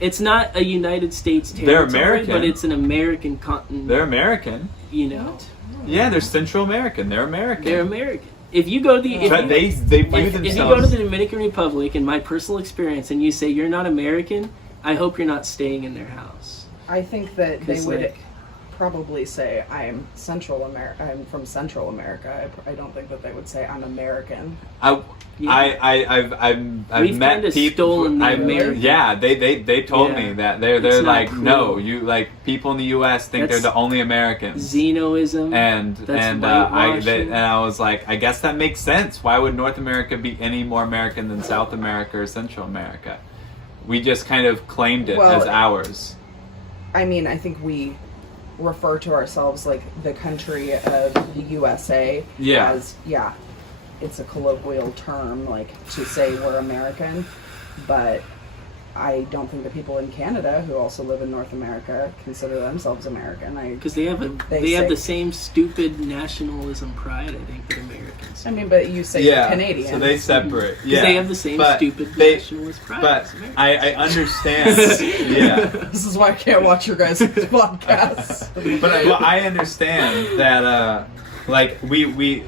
It's not a United States They're territory, American. but it's an American continent. They're American. You know, Yeah, they're Central American. They're American. they're American. If you go to the But they view if you go to themselves. the Dominican Republic, in my personal experience, and you say you're not American, I hope you're not staying in their house. I think that they 'Cause, would like, probably say I'm Central America. I'm from Central America. I don't think that they would say I'm American. I've We've met kinda people. stolen the American. Yeah, they told me that they're It's not like, cool. no, you like people in the U.S. think That's they're the only Americans. Xenoism. And I was like, I guess that makes sense. Why would North America be any more American than South America or Central America? We just kind of claimed it Well, as ours. I mean, I think we refer to ourselves like the country of the USA. Yeah. As, yeah, it's a colloquial term, like to say we're American, but I don't think the people in Canada who also live in North America consider themselves American. Because they have the same stupid nationalism pride, I think, that Americans. I mean, but you say Yeah, Canadian. so they separate. Because Yeah, they have the same but stupid they- nationalist pride. But as Americans. I understand. Yeah. This is why I can't watch your guys' podcasts. But I understand that like we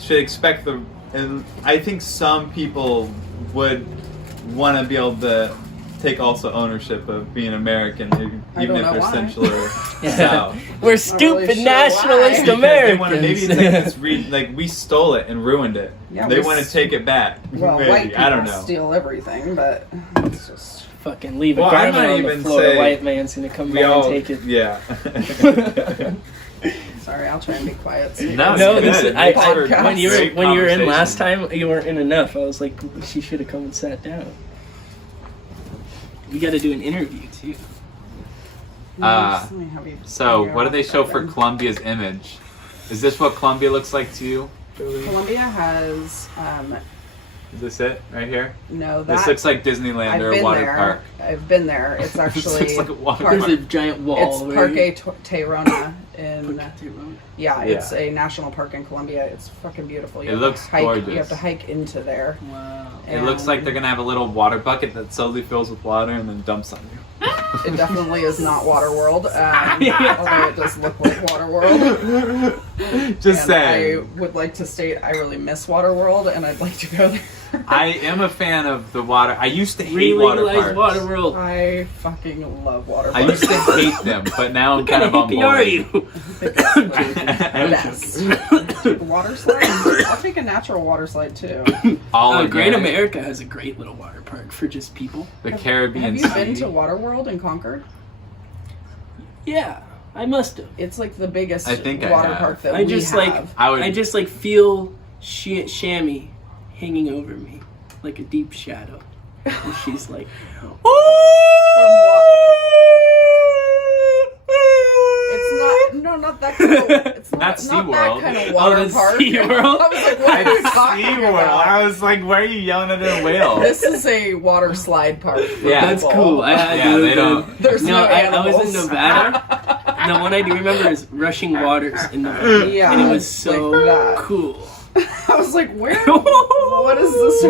should expect and I think some people would want to be able to take also ownership of being American, I even don't if know they're why. Central or South. We're stupid sure nationalist why. Because they wanna- Americans. maybe it's like like we stole it and ruined it. Yeah, They we want to take it back. Well, Maybe. white people I don't know. steal everything, but it's just... Fucking leave a Well, I garment might on the even floor. say- A white man's gonna come We by all, and take it. yeah. Sorry, I'll try and be quiet. So you No, guys No, Good. can- this is, Thanks I, for when you were great when you were in conversation. last time, you weren't in enough. I was like, she should have come and sat down. We got to do an interview too. Let me have you So, figure what do out they show for then. Columbia's image? Is this what Columbia looks like to you? Columbia has Is this it right here? no that. This looks like Disneyland I've or a been water there. park. I've been there. It's actually looks like a water Parque- There's a giant wall. It's where you- Parque Tayrona in Yeah. it's a national park in Colombia. It's fucking beautiful. You It have to looks hike, gorgeous. You have to hike into there. Wow. It looks like they're gonna have a little water bucket that slowly fills with water and then dumps on you. It definitely is not Waterworld, although it does look like Waterworld. Just And saying. I would like to state I really miss Waterworld, and I'd like to go there. I am a fan of the water. I used to hate water Re-legalize parks. Waterworld. I fucking love water I used to parks. hate them, but now I'm What kind kind of of on hippie board. are you? Best. Water slide? I'll take a natural water slide too. All Great organic. America has a great little water park for just people. The Caribbean Have you been Sea. to Waterworld in Concord? Yeah, I must have. It's like the biggest I think I water have. park that I we just have. I just like feel chamois hanging over me like a deep shadow. And she's like, It's not that kind of. It's not, That's not SeaWorld. that kind of water that's park. SeaWorld? I was like, what are you talking SeaWorld. about? I was like, why are you yelling at a whale? This is a water slide park. For Yeah. That's people. cool. Yeah, they don't. There's no I was in animals. Nevada. The one I do remember is Rushing Waters in Nevada. Yeah, And it was so like that. cool. I was like, where? What is this?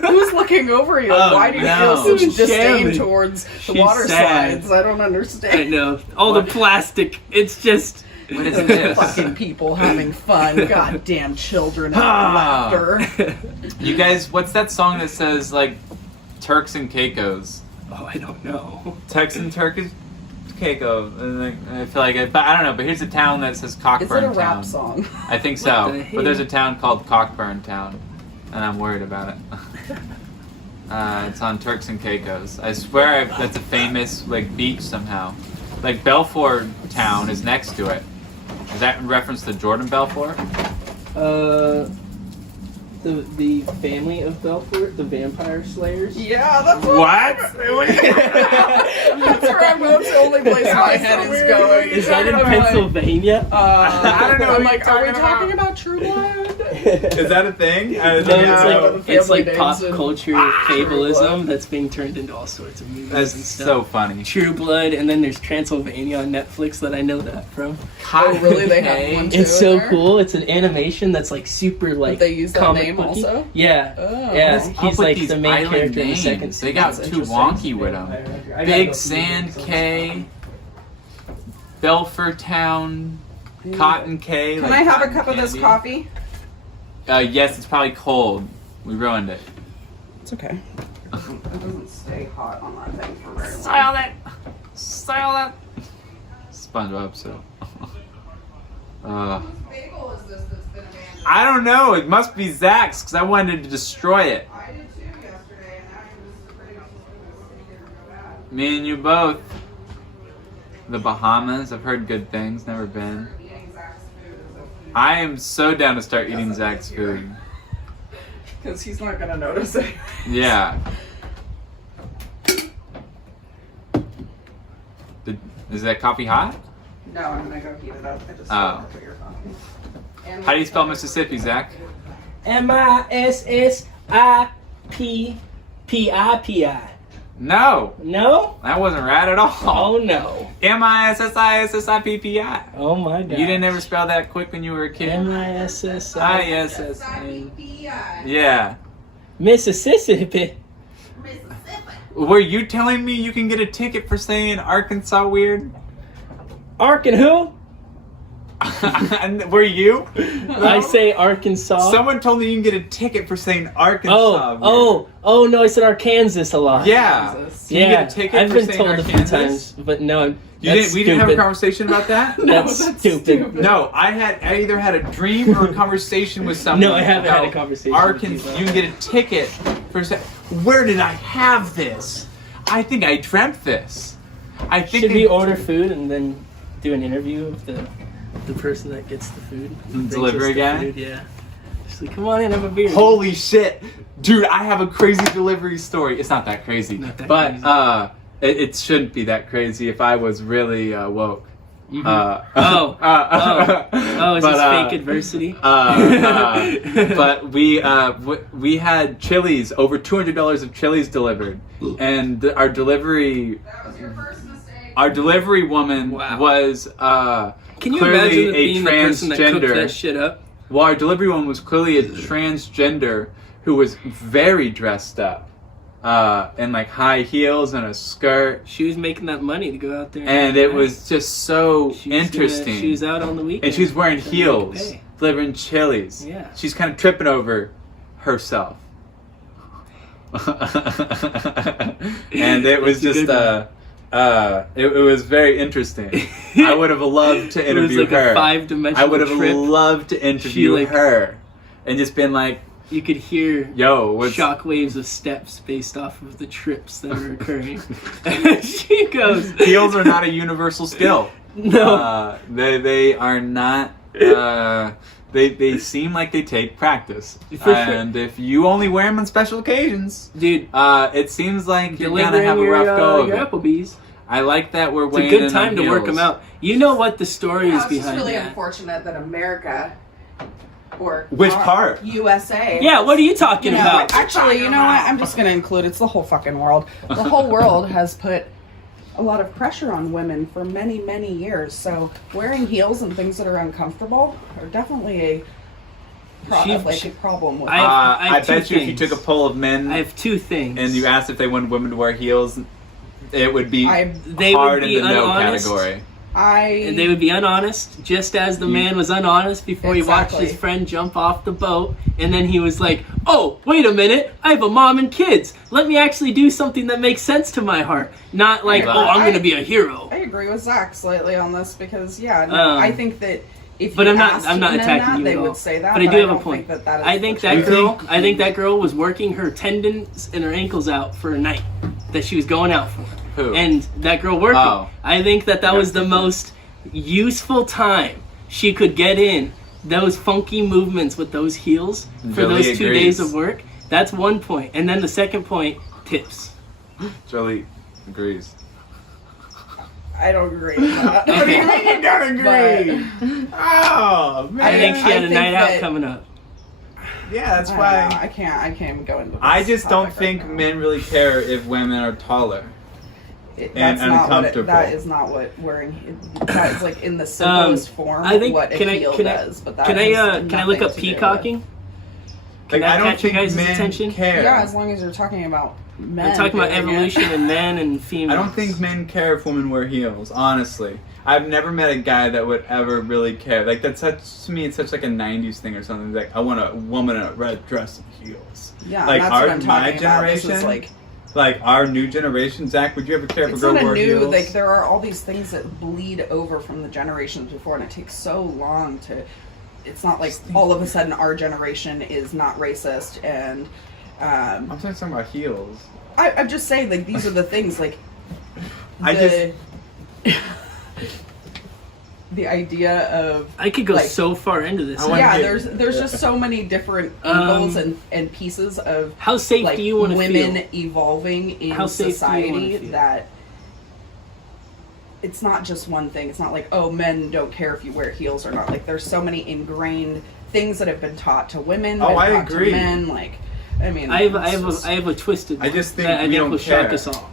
Who's looking over you? Oh, Why do you no. feel such disdain Shaming. towards the She's water sad. slides? I don't I understand. know. All the plastic. It's just. What is Those this? fucking people having fun. Goddamn children and Ah. laughter. You guys, what's that song that says like Turks and Caicos? Oh, I don't know. Texan Turkish Caicos. And like, I feel like it, but I don't know. But here's a town that says Cockburn Is it a rap Town. song? I think What so. the But there's a hell? town called Cockburn Town, and I'm worried about it. It's on Turks and Caicos. I swear that's a famous like beach somehow. Like Belfort Town is next to it. Is that in reference to Jordan Belfort? The family of Belfort, the vampire slayers. Yeah, that's What? That's where I'm going. It's the only place my head is going. Is that in I'm like, Pennsylvania? I don't know I'm what like, you're are we talking talking about True Blood? Is that a thing? No, it's Family like pop names and- culture fableism that's being turned into all sorts of movies That's and stuff. so funny. True Blood, and then there's Transylvania on Netflix that I know that from. Oh, really? They have one too? It's so in there? cool. It's an animation that's like super like. They use that comic name booky. also? Yeah, Oh. yeah. What's up He's with like these the main island character in the names? second They season. got That's too interesting. wonky with them. Big Sand K, Belfort Town, Cotton K. Can like I have a cotton cup of this candy. coffee? Yes, it's probably cold. We ruined it. It's okay. It doesn't stay hot on that thing for very long. Style that. Style that. SpongeBob episode. Whose bagel is this that's been abandoned? I don't know. It must be Zack's because I wanted to destroy it. I did too yesterday, and now you're just afraid it's just going to sit here and go bad. Me and you both. The Bahamas. I've heard good things. Never been. Eating Zack's food is okay. I am so down to start eating Zack's food. Because he's not going to notice it. Yeah. Is that coffee hot? No, I'm going to go heat it up. I just Oh. don't put your coffee. And How do you spell Mississippi, Zack? MISSIPPIPI. No, No? that wasn't right at all. Oh no. MISSISSIPPI. Oh my god. You didn't ever spell that quick when you were a kid? MISSI. ISSA. Yeah. Mississippi. Were you telling me you can get a ticket for saying Arkansas weird? Ark and who? And were you? I say Arkansas. Someone told me you can get a ticket for saying Arkansas. Oh no! I said Arkansas a lot. Yeah. Kansas. Can you get a ticket I've for been saying told a few Arkansas? times, but no, You didn't. We didn't have a conversation about that. That's stupid. No, I either had a dream or a conversation with someone. No, I haven't had a about conversation with Arkansas. you, You can get a ticket for. Where did I have this? I think I dreamt this. I think Should we order food and then do an interview of the person that gets the food? Brings Delivery us the guy? food, yeah. Just like, come on in, have a beer. Holy shit, dude! I have a crazy delivery story. It's not that crazy, Not that but crazy. it shouldn't be that crazy if I was really woke. Mhm. Oh, Oh, is but, this fake adversity? but we had Chili's, over $200 of Chili's delivered, and our delivery That was your first mistake. woman Wow. was Can you clearly imagine a being the person that cooked transgender. that shit up? Well, our delivery woman was clearly a transgender who was very dressed up, in like high heels and a skirt, She was making that money to go out there. and it was just so She was interesting. She was out on the weekend. And she's wearing Doesn't make heels, it pay. delivering Chili's. Yeah. She's kind of tripping over herself. And it was That's a just good it was very interesting. I would have loved to interview it was like her. a 5-dimensional I would have trip. loved to interview like- her and just been like, You could hear yo, what's shockwaves of steps based off of the trips that are occurring. She goes, heels are not a universal skill. no. They are not. They seem like they take practice, For sure. and if you only wear them on special occasions, Dude, it seems like you're gonna delivering have a rough go of your it. Applebee's. I like that we're It's a weighing good in time on to work heels. them out. You know what the story Yeah, is it's just behind really that. unfortunate that America, or Which part? USA. Yeah, what are you talking You know, about? actually, you know what? I'm just going to include it's the whole fucking world. The whole world has put a lot of pressure on women for many, many years. So wearing heels and things that are uncomfortable are definitely a problem with. I have two bet you if you things. took a poll of men I have two things. and you asked if they wanted women to wear heels, it would be They hard would be in the no unhonest. category. And they would be unhonest, just as the man was unhonest before he watched Exactly. his friend jump off the boat, and then he was like, "Oh, wait a minute, I have a mom and kids. Let me actually do something that makes sense to my heart, not like, Yeah. oh, I'm going to be a hero." I agree with Zach slightly on this because I think that if But you I'm asked not men attacking that, you they at all. would say that. But I do have a don't point. think that is I think for that sure. girl. I think that girl was working her tendons and her ankles out for a night that she was going out for. Who? And that girl working. Oh. I think that was the most useful time she could get in those funky movements with those heels for Jolie those 2 agrees. days of work. That's one point. And then the second point, tips. Jolie agrees. I don't agree with that. What do you mean you don't agree? Oh man! I think she had I a think night out that- coming up. Yeah, that's I why. don't know. I can't even go into this I just don't topic think right now. men really care if women are taller. That's not what uncomfortable. that is not what wearing. That is like in the simplest form. I think what a heel does, but that can I has can I look nothing up to do with- peacocking? Can Like, that I don't catch your think guys' men attention? care. Yeah, as long as you're talking about men. I'm talking about doing it. evolution and men and females. I don't think men care if women wear heels. Honestly, I've never met a guy that would ever really care. Like that's such to me, it's such like a '90s thing or something. Like I want a woman in a red dress and heels. Yeah, like that's our what I'm my talking about. This is generation. like like our new generation, Zach, would you ever care if a girl not a wore new, heels? like there are all these things that bleed over from the generations before, and it takes so long to. It's not like all of a sudden our generation is not racist, and I'm talking about heels. I'm just saying, like, these are the things, like the idea of I could go like, so far into this. yeah, there's just so many different angles and pieces of how safe like do you want to feel? women evolving in How safe do you society wanna feel? that it's not just one thing. It's not like, oh, men don't care if you wear heels or not. Like, there's so many ingrained things that have been taught to women. Oh, been I taught agree. To men, like, I mean, I have a twisted. I just think that I we think don't will care. shock us all.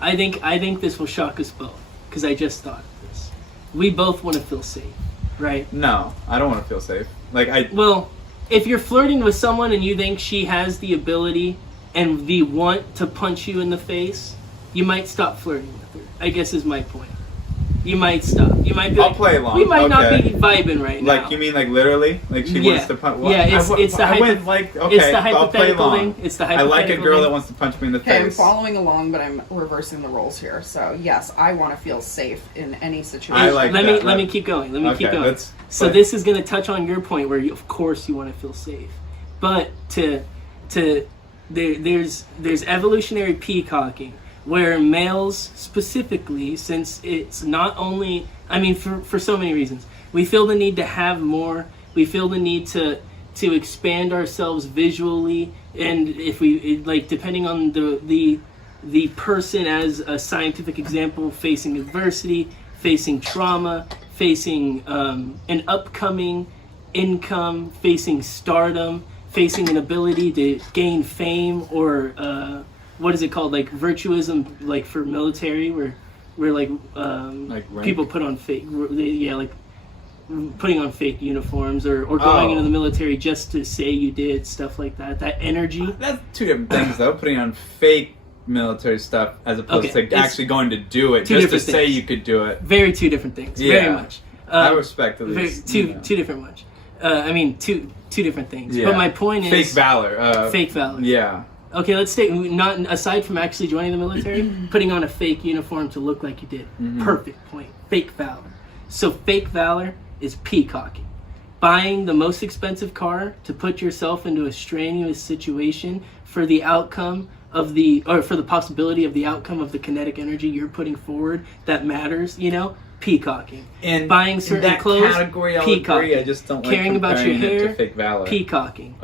I think this will shock us both because I just thought of this. We both want to feel safe, right? No, I don't want to feel safe. Like Well, if you're flirting with someone and you think she has the ability and the want to punch you in the face, you might stop flirting with her. I guess is my point. You might stop. You might be I'll like, play along. we might not Okay. be vibing right now. Like, you mean like literally? Like she wants to punch? Yeah, it's the I went like, okay, it's the I'll play hypothetical along. thing. It's the I hypothetical like a girl thing. that wants to punch me in the okay, I'm face. following along, but I'm reversing the roles here. So yes, I want to feel safe in any situation. I like let that. me keep going. Let me keep Okay, going. let's So play. this is going to touch on your point where of course you want to feel safe, but there's evolutionary peacocking where males specifically, since it's not only, I mean, for so many reasons, we feel the need to have more. We feel the need to expand ourselves visually, and if we like, depending on the person as a scientific example, facing adversity, facing trauma, facing an upcoming income, facing stardom, facing an ability to gain fame, or what is it called, like virtuism, like for military, where like rank? people put on fake, like putting on fake uniforms, or going into the military just to say you did stuff like that. That energy. That's two different things, though. Putting on fake military stuff as opposed Okay, to actually going to do it two just to different say things. you could do it. Very two different things. Yeah. Very much. I respect at very, least. two you know. two different much. I mean two different things. Yeah. But my point is fake valor. Fake valor. Yeah. Okay, let's take, not aside from actually joining the military, putting on a fake uniform to look like you did. Perfect point. Fake valor. So fake valor is peacocking. Buying the most expensive car to put yourself into a strenuous situation for the outcome of for the possibility of the outcome of the kinetic energy you're putting forward that matters, peacocking. And buying certain in that clothes, category, I'll peacocking. agree. I just don't like Caring about your comparing it hair, to fake valor. peacocking.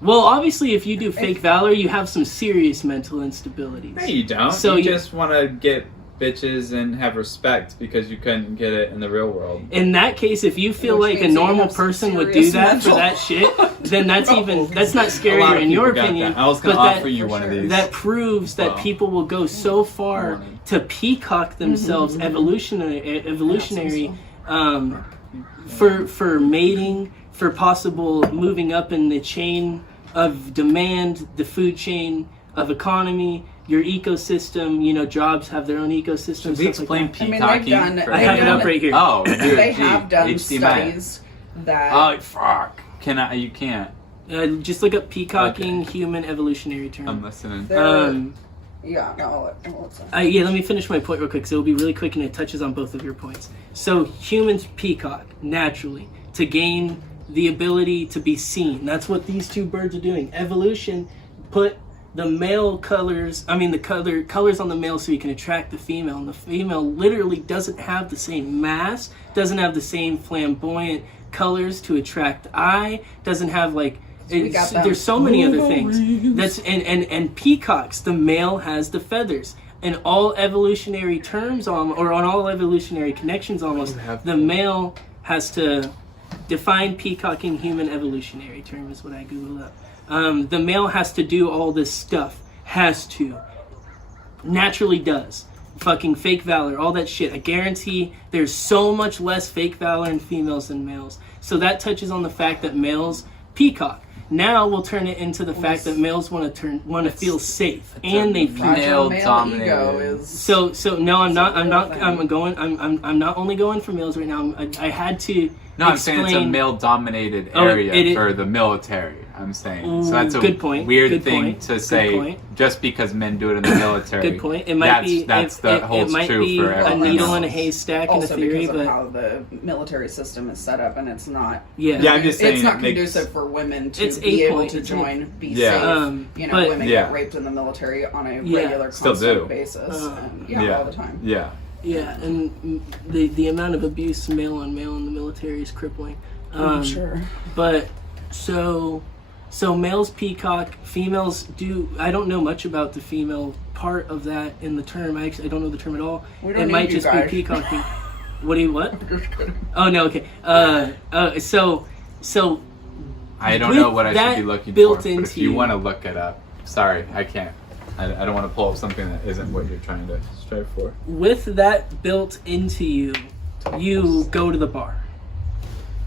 Well, obviously, if you do fake valor, you have some serious mental instabilities. No, you don't. So you you- just want to get bitches and have respect because you couldn't get it in the real world. In that case, if you feel Which like a means you normal have some person would do serious that for mental that shit, then that's not A lot scarier of in your people got opinion. that. I was going to but offer you for one of sure. these. that proves that Wow. people will go so far Morning. to peacock themselves evolutionary for mating, for possible moving up in the chain of demand, the food chain of economy, your ecosystem. Jobs have their own ecosystem. Should we explain I mean, peacocking? they've done- for I have it everyone? up right here. Oh, dude, They gee, have done HDMI. studies that Oh, fuck. You can't. Just look up peacocking, human evolutionary term. I'm listening. they're- yeah, no, let's Let me finish my point real quick, so it'll be really quick and it touches on both of your points. So humans peacock naturally to gain the ability to be seen. That's what these two birds are doing. Evolution put the male colors, the colors on the male so you can attract the female. And the female literally doesn't have the same mass, doesn't have the same flamboyant colors to attract the eye, doesn't have there's so many other things. That's and peacocks, the male has the feathers. In all evolutionary terms, or on all evolutionary connections almost, the male has to define peacocking. Human evolutionary term is what I googled up. The male has to do all this stuff. Naturally does. Fucking fake valor, all that shit. I guarantee there's so much less fake valor in females than males. So that touches on the fact that males peacock. Now we'll turn it into the fact that males want to feel safe, and they peacock. fragile Male male dominated. ego is So no, I'm not thing. I'm not only going for males right now. I had to No, I'm saying it's a explain- male-dominated Oh, area it is- for the military. I'm saying. Ooh, So that's a good point. weird Good thing point. to Good say point. just because men do it in the military. Good point. It might be that's it, that it, holds it might true be for a everyone needle in a else. haystack in a Also theory, because of but how the military system is set up, and it's not. yeah. Yeah, I'm just saying It's not it makes- conducive for women to It's be a able point. to It's join, be Yeah. safe. But- Women Yeah. get raped in the military on a Yeah. regular, Still constant do. basis. And, Yeah. all the time. Yeah. Yeah, and the amount of abuse male on male in the military is crippling. I'm sure. But so males peacock, females do. I don't know much about the female part of that in the term. I don't know the term at all. We don't It need might you just guys. be peacocking. What do you what? Just kidding. Oh no, okay. So I don't With know what I that should be looking built for, but if into you you- want to look it up, sorry, I can't. I don't want to pull up something that isn't what you're trying to strive for. with that built into you, you go to the bar.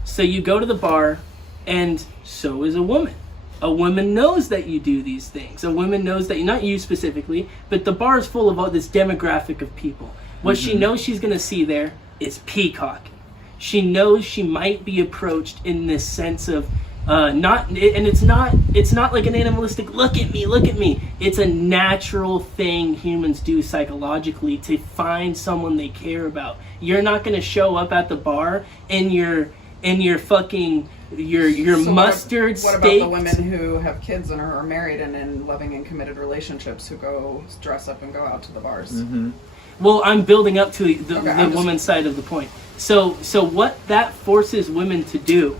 So you go to the bar, and so is a woman. A woman knows that you do these things. A woman knows that, not you specifically, but the bar is full of all this demographic of people. What she knows she's going to see there is peacocking. She knows she might be approached in this sense of it's not like an animalistic look at me. It's a natural thing humans do psychologically to find someone they care about. You're not going to show up at the bar in your fucking your So mustard what steak. about the women who have kids and are married and in loving and committed relationships who go dress up and go out to the bars? Mm-hmm. Well, I'm building up to the Okay, I'm just- woman's side of the point. So what that forces women to do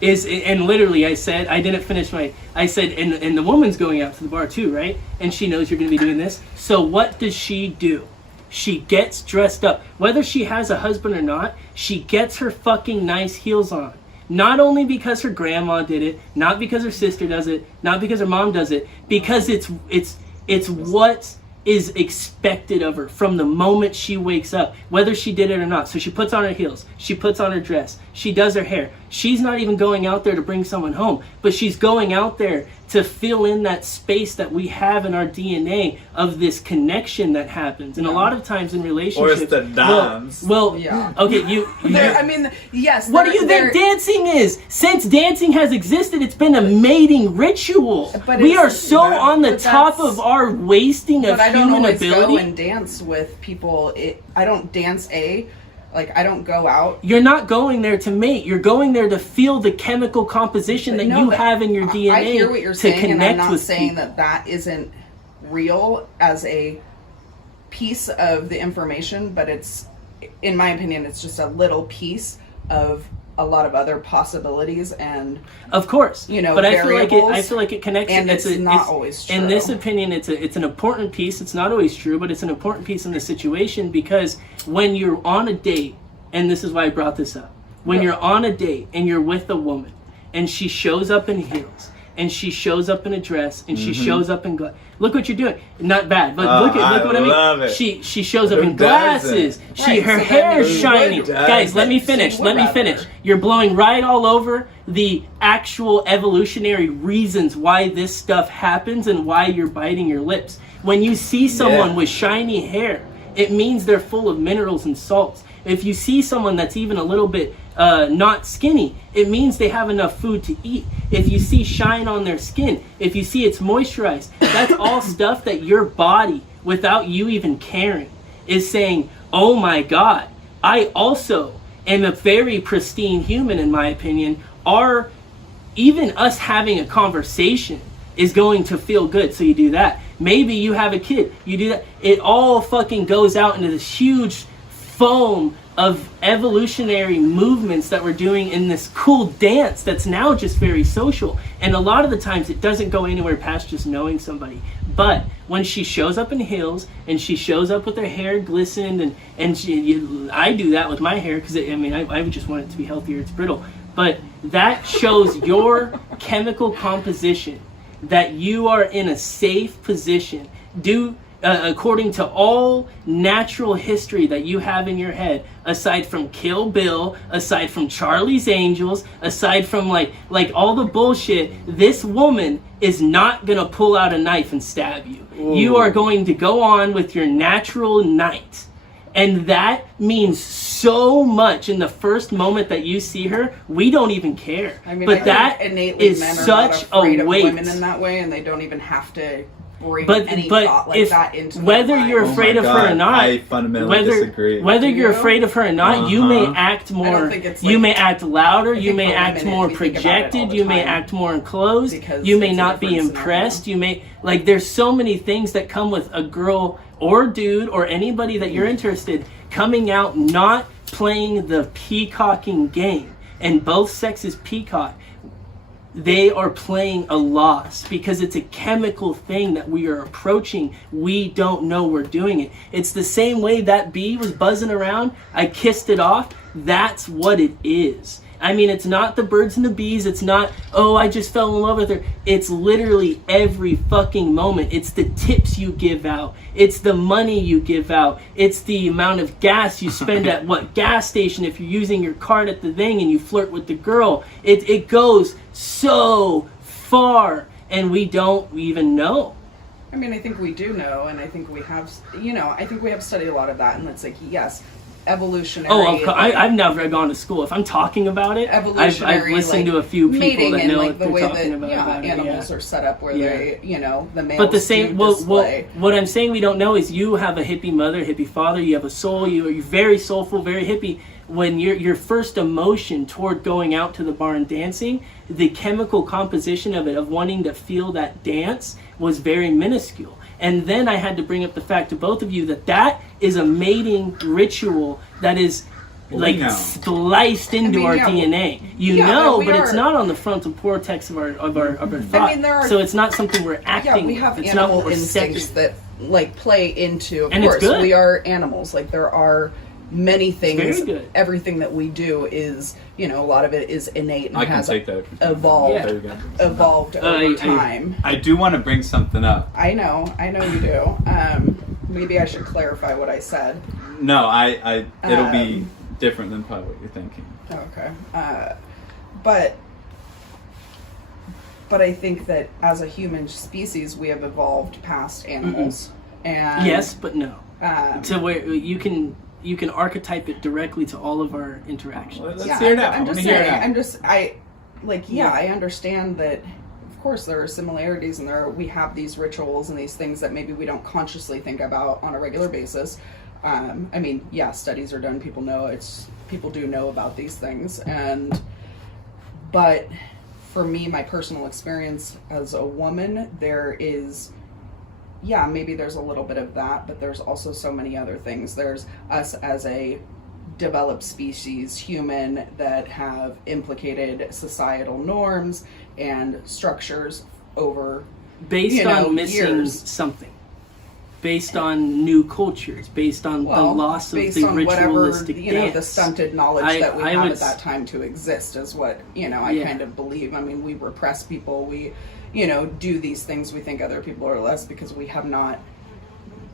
is, and literally I said, I said, and the woman's going out to the bar too, right? And she knows you're going to be doing this. So what does she do? She gets dressed up. Whether she has a husband or not, she gets her fucking nice heels on. Not only because her grandma did it, not because her sister does it, not because her mom does it, because it's what is expected of her from the moment she wakes up, whether she did it or not. So she puts on her heels, she puts on her dress, she does her hair. She's not even going out there to bring someone home, but she's going out there to fill in that space that we have in our DNA of this connection that happens. And a lot of times in relationships, Or it's the dance. Well, Yeah. okay, I mean, yes. what do you think dancing is? Since dancing has existed, it's been a mating ritual. But We it's- are so on the but top that's- of our wasting of But I don't human always go ability. and dance with people. I don't dance I don't go out. You're not going there to mate. You're going there to feel the chemical composition that No, you but have in your DNA I hear what you're to saying, connect and I'm not with saying people. that isn't real as a piece of the information, but it's, in my opinion, it's just a little piece of a lot of other possibilities, and Of course, you know, but I variables, feel like it connects. and it's not always In this true. opinion, it's an important piece. It's not always true, but it's an important piece in the situation because when you're on a date, and this is why I brought this up, when you're on a date and you're with a woman, and she shows up in heels, and she shows up in a dress, and she shows up in look what you're doing. Not bad, but look what I mean. love it. She shows up Who in glasses. doesn't? Right, Her so hair then is you shiny. would- Guys, let me finish. So Let me whatever. finish. You're blowing right all over the actual evolutionary reasons why this stuff happens and why you're biting your lips. When you see someone with shiny hair, it means they're full of minerals and salts. If you see someone that's even a little bit not skinny, it means they have enough food to eat. If you see shine on their skin, if you see it's moisturized, that's all stuff that your body, without you even caring, is saying, oh my God, I also am a very pristine human in my opinion. Even us having a conversation is going to feel good, so you do that. Maybe you have a kid, you do that. It all fucking goes out into this huge foam of evolutionary movements that we're doing in this cool dance that's now just very social. And a lot of the times it doesn't go anywhere past just knowing somebody. But when she shows up in heels and she shows up with her hair glistened and I do that with my hair because I would just want it to be healthier, it's brittle. But that shows your chemical composition that you are in a safe position according to all natural history that you have in your head, aside from Kill Bill, aside from Charlie's Angels, aside from like all the bullshit, this woman is not gonna pull out a knife and stab you. You are going to go on with your natural night. And that means so much in the first moment that you see her, we don't even care. I mean, but I that think innately is men are such not afraid a of weight. women in that way, and they don't even have to bring any thought like if, that into whether their you're mind. afraid of her or not, I fundamentally disagree. Whether you're You? afraid of her or not, you may act I more. don't think it's You like- may act louder. I You think may for act women, more we think about it all projected. the You may time act more enclosed. because You may it's a not be different impressed. scenario. You may like. There's so many things that come with a girl or dude or anybody that you're interested coming out not playing the peacocking game, and both sexes peacock. They are playing a loss because it's a chemical thing that we are approaching. We don't know we're doing it. It's the same way that bee was buzzing around. I kissed it off. That's what it is. I mean, it's not the birds and the bees. It's not, oh, I just fell in love with her. It's literally every fucking moment. It's the tips you give out. It's the money you give out. It's the amount of gas you spend at what gas station if you're using your card at the thing and you flirt with the girl. It goes so far, and we don't even know. I mean, I think we do know, and I think we have, I think we have studied a lot of that, and it's like, yes, evolutionary. Oh, of course. I've never gone to school. If I'm talking about it, I've listened to a few people mating that and know like what the they're way talking that about. animals are set up, where they, the males But the same, do display. what I'm saying we don't know is you have a hippie mother, hippie father. You have a soul. You're very soulful, very hippie. When your first emotion toward going out to the bar and dancing, the chemical composition of it, of wanting to feel that dance, was very minuscule. And then I had to bring up the fact to both of you that is a mating ritual that is spliced into our DNA. But it's not on the frontal cortex of our thought. I mean, so it's not something we're acting. Yeah, we have it's not what animal we're instincts setting. that play into. Of And it's course, good. we are animals. Like there are many things. very good. Everything that we do is, a lot of it is innate and I can has take that. evolved. Yeah. There you go. Evolved over time. I do want to bring something up. I know you do. Maybe I should clarify what I said. No, it'll be different than probably what you're thinking. Okay. But I think that as a human species, we have evolved past animals. And Yes, but no. Um, To where you can archetype it directly to all of our interactions. Let's hear it out. I'm just I wanna hear it saying. out. I understand that. Of course, there are similarities, and we have these rituals and these things that maybe we don't consciously think about on a regular basis. Studies are done. People do know about these things, but for me, my personal experience as a woman, there is. Yeah, maybe there's a little bit of that, but there's also so many other things. There's us as a developed species, human, that have implicated societal norms and structures over Based on missing years. something. Based on new cultures. Based on the loss of based the on whatever, ritualistic dance. the stunted knowledge that we I have would at that time to exist is what, I kind of believe. I mean, we repress people. We, do these things. We think other people are less because we have not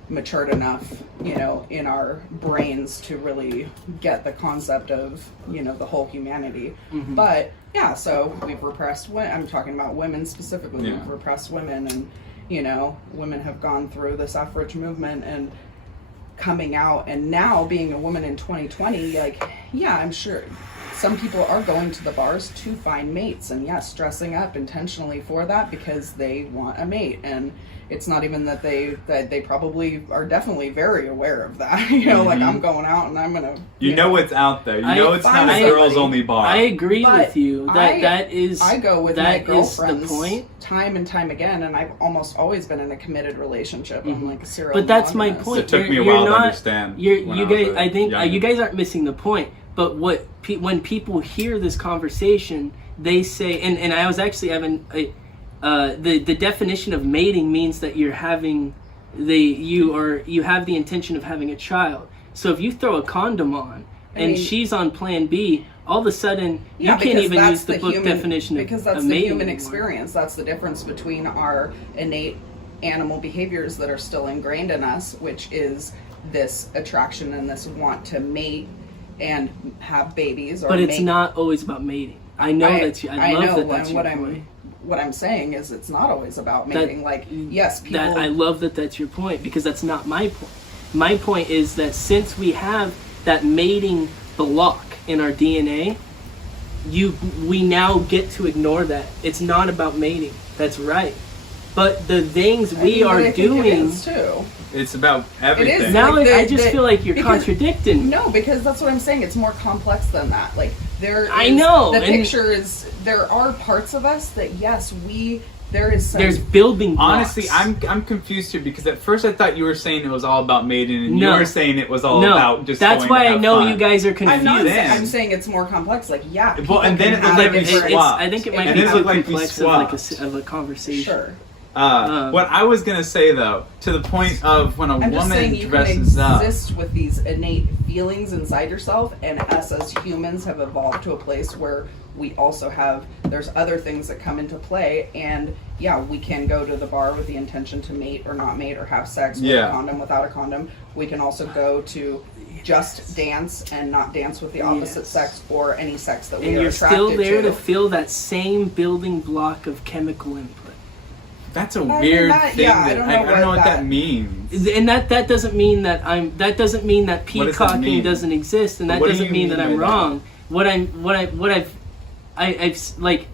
matured enough, in our brains to really get the concept of, the whole humanity. Mm-hmm. But yeah, so we've repressed women. I'm talking about women specifically. Yeah. We've repressed women, and women have gone through the suffrage movement and coming out, and now being a woman in 2020, I'm sure some people are going to the bars to find mates, and yes, dressing up intentionally for that because they want a mate. And it's not even that they probably are definitely very aware of that. Like I'm going out and I'm gonna. You know what's out there. You know it's not a girls only bar. I agree But with you. I go with my that is girlfriends the point. time and time again, and I've almost always been in a committed relationship. I'm like a serial. But that's my monogamous. point. It took me a You're while to not- understand. You when I was guys, a I think young- you guys aren't missing the point. But when people hear this conversation, they say, and I was actually having the definition of mating means that you have the intention of having a child. So if you throw a condom on and she's on Plan B, all of a sudden you can't because even that's use the book human, definition of because that's of the mating human anymore. experience. That's the difference between our innate animal behaviors that are still ingrained in us, which is this attraction and this want to mate and have babies. Or But it's make, not always about mating. I love that that's your point. What I'm saying is it's not always about mating. Yes, people. I love that that's your point, because that's not my point. My point is that since we have that mating block in our DNA, we now get to ignore that. It's not about mating. That's right. But the things we are doing. It is too. It's about everything. It is. Now Like I just feel like you're contradicting. No, because that's what I'm saying. It's more complex than that. Like I know. The picture is. There are parts of us that yes, there is some. There's building blocks. Honestly, I'm confused here because at first I thought you were saying it was all about mating, and No. you were saying it was all about just. That's going why to I have know fun. you guys are confused. I'm saying it's more complex. Like yeah. Well, and then it looked like we swapped. I think it might And be then it too looked like we complex swapped. of a conversation. Sure. What I was gonna say though, to the point of when a I'm just saying woman you dresses can up. exist with these innate feelings inside yourself, and us as humans have evolved to a place where we also have, there's other things that come into play, and yeah, we can go to the bar with the intention to mate or not mate or have sex with a condom, without a condom. We can also go to just dance and not dance with the opposite sex or any sex that we And are you're attracted still there to. to fill that same building block of chemical input. That's a weird thing. I That don't know what that that means. And that doesn't mean that that doesn't mean that What does that peacocking mean? doesn't exist, and that What do doesn't you mean that mean I'm by that? wrong. I've like,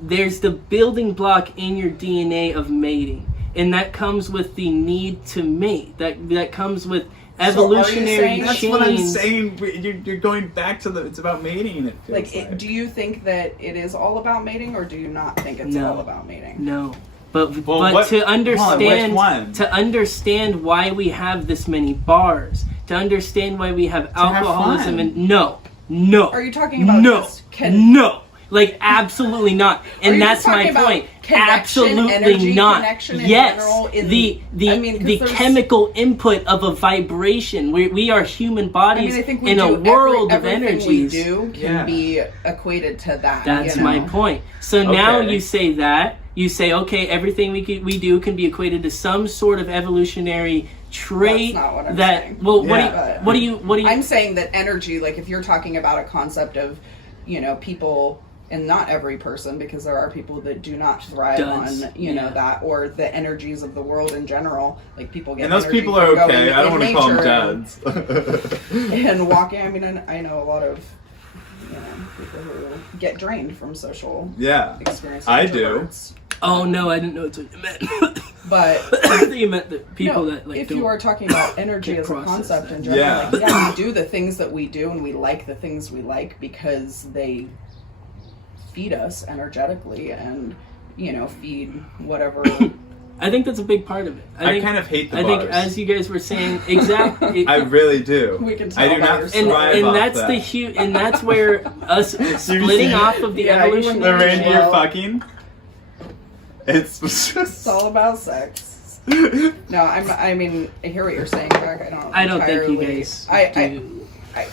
there's the building block in your DNA of mating, and that comes with the need to mate. That comes with evolutionary saying- That's change. what I'm saying. You're going back to it's about mating. It feels like. Do you think that it is all about mating, or do you not think it's No. all about mating? No. But what- to understand which one? to understand why we have this many bars, to understand why we have alcoholism, fun. and no. Are you talking about no, just no, like absolutely not, Are and you that's just my talking about point. connection, Absolutely energy not. connection in Yes, general in- the I mean, 'cause the there's- chemical input of a vibration. We are human bodies I think we in a do world of everything energies. we do can be equated to that. That's you know? my point. So now Okay. you say that. You say, okay, everything we do can be equated to some sort of evolutionary trait. That's not what I'm that saying. well, Yeah. what do you I'm saying that energy, like if you're talking about a concept of, people, and not every person, because there are people that do not thrive Does, on, that, or the energies of the world in general. Like people get And those energy people are from okay. going I don't in want to call them nature duds. and walking. I mean, I know a lot of people who get drained from social Yeah, experiences. I do. introverts. Oh no, I didn't know that's what you meant. But I thought you meant the people no, that like. if don't you are talking about energy can't as a process concept that. in general, Yeah. we do the things that we do, and we like the things we like because they feed us energetically and feed whatever. I think that's a big part of it. I kind of hate the I think, bars. as you guys were saying, exactly. I really do. We can tell I do by not your thrive and off that's that. and that's where us seen splitting it? off of the Yeah, you evolution. The wouldn't- reindeer Well- fucking. It's It's just. all about sex. No, I mean, I hear what you're saying, Jack. I don't think you entirely- guys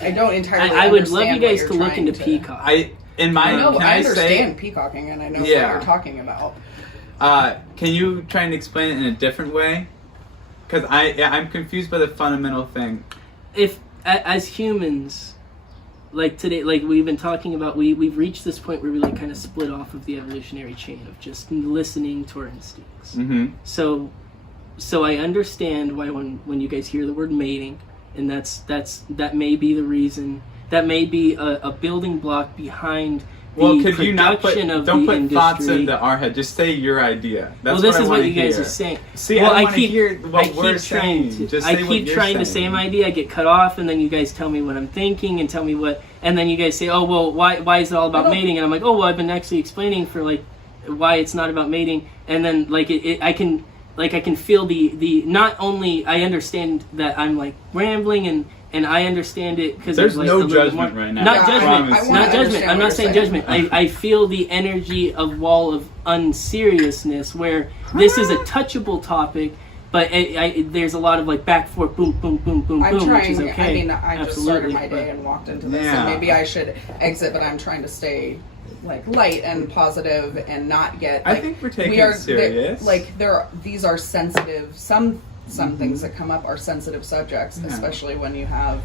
I don't entirely. I would love you understand what guys you're to look trying into to- peacock. I know. Can I I understand say? peacocking, and I know Yeah. what you're talking about. Can you try and explain it in a different way? Because I'm confused by the fundamental thing. If as humans, like today, like we've been talking about, we've reached this point where we like kind of split off of the evolutionary chain of just listening to our instincts. Mm-hmm. So I understand why when you guys hear the word mating, and that may be the reason, that may be a building block behind the Well, could you not put production of don't the put thoughts industry. into our head? Just say your idea. That's Well, this what I is what wanna you guys hear. are saying. See, well, I I wanna keep hear what I keep we're trying saying. to Just I say what keep you're trying the saying. same idea. I get cut off, and then you guys tell me what I'm thinking, and tell me what, and then you guys say, "Oh, well, why is it all about mating?" And I'm like, "Oh, well, I've been actually explaining for like why it's not about mating," and then like I can feel the not only I understand that I'm like rambling and I understand it because There's like, no a little judgment more, right now. Not Yeah, judgment. I Not wanna judgment. understand I'm what not saying you're judgment. saying. I feel the energy of wall of unseriousness where this is a touchable topic, but there's a lot of like back forth, boom, boom, boom, boom, I'm boom, trying. which is okay. I mean, I just started Absolutely, my day but- and walked into this, Yeah. and maybe I should exit. But I'm trying to stay like light and positive and not get. I Like, think we're taking we are it serious. these are sensitive. Some things that come up are sensitive subjects, Yeah. especially when you have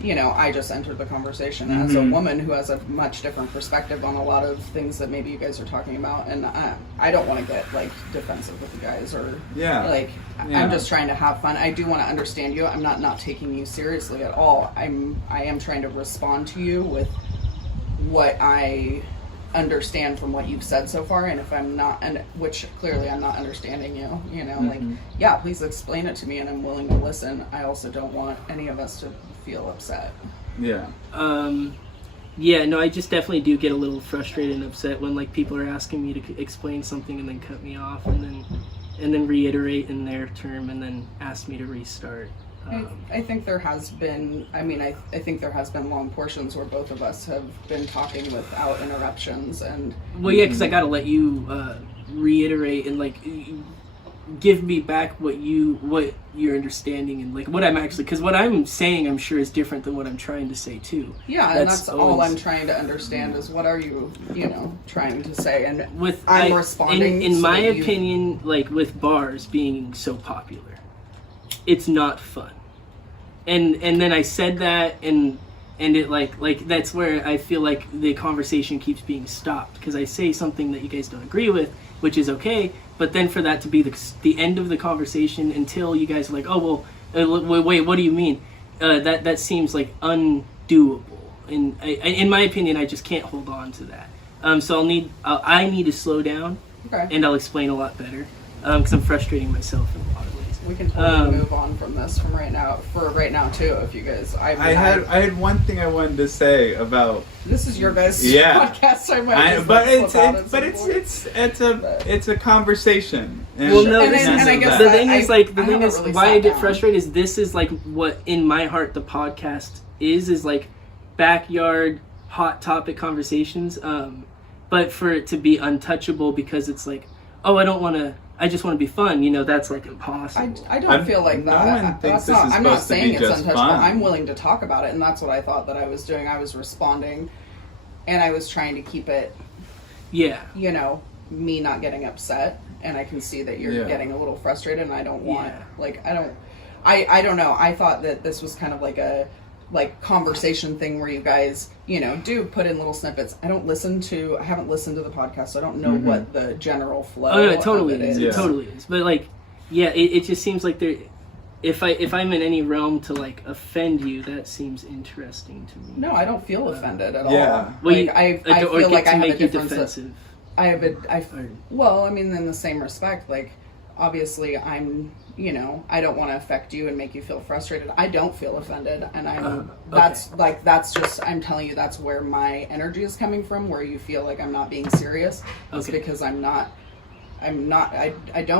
you know, I just entered the conversation as a woman who has a much different perspective on a lot of things that maybe you guys are talking about, and I don't want to get like defensive with you guys or I'm just trying to have fun. I do want to understand you. I'm not taking you seriously at all. I am trying to respond to you with what I understand from what you've said so far, and if I'm not, and which clearly I'm not understanding you, you know, like, yeah, please explain it to me and I'm willing to listen. I also don't want any of us to feel upset. Yeah, no, I just definitely do get a little frustrated and upset when like people are asking me to explain something and then cut me off and then reiterate in their term and then ask me to restart. I think there has been, I think there has been long portions where both of us have been talking without interruptions, and... Well, yeah, because I gotta let you reiterate and, like, give me back what you're understanding and, like, what I'm actually... Because what I'm saying, I'm sure, is different than what I'm trying to say, too. Yeah, and that's all I'm trying to understand is what are you, you know, trying to say, and I'm responding... In my opinion, like, with bars being so popular, it's not fun. And then I said that and it like that's where I feel like the conversation keeps being stopped because I say something that you guys don't agree with, which is okay, but then for that to be the end of the conversation until you guys are like, oh well, wait, what do you mean? That seems like undoable. And in my opinion, I just can't hold on to that. So I need to slow down, and I'll explain a lot better because I'm frustrating myself in a lot of ways. We can totally move on from this from right now too, if you guys. I had one thing I wanted to say about. This is your guys' podcast, so I might it's a conversation. And well, no, and I guess the thing is why I get frustrated is this is like what in my heart the podcast is like backyard hot topic conversations, but for it to be untouchable because it's like, oh, I just want to be fun, you know, that's like impossible. I don't feel like that. I'm not saying it's untouchable. I'm willing to talk about it, and that's what I thought that I was doing. I was responding, and I was trying to keep it, you know, me not getting upset, and I can see that you're getting a little frustrated, and I don't want, I don't know. I thought that this was kind of like a conversation thing where you guys, you know, do put in little snippets. I haven't listened to the podcast, so I don't know what the general flow it totally of it is. is. It totally is. But like, yeah, it just seems like there. If I'm in any realm to like offend you, that seems interesting to me. No, I don't feel offended at all. Well, like, I feel like I have a difference. Defensive. Well, I mean, in the same respect, like, obviously I'm, you know, I don't want to affect you and make you feel frustrated. I don't feel offended, and that's just, I'm telling you, that's where my energy is coming from, where you feel like I'm not being serious. It's because I don't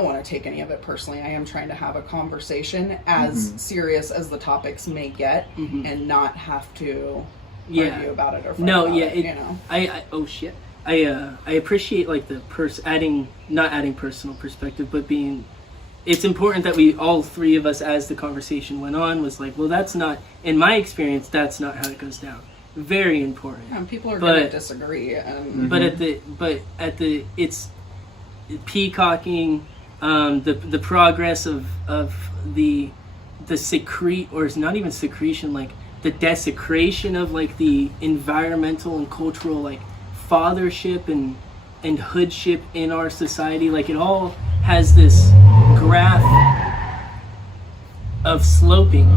want to take any of it personally. I am trying to have a conversation as serious as the topics may get, and not have to argue about it or fight about it, you know. I appreciate like the not adding personal perspective, but it's important that we all three of us, as the conversation went on, was like, well, that's not, in my experience, that's not how it goes down. Very important. And people are going to disagree. And... But at the it's peacocking, the progress of the secrete, or it's not even secretion, like the desecration of like the environmental and cultural like fathership and hoodship in our society, like it all has this graph of sloping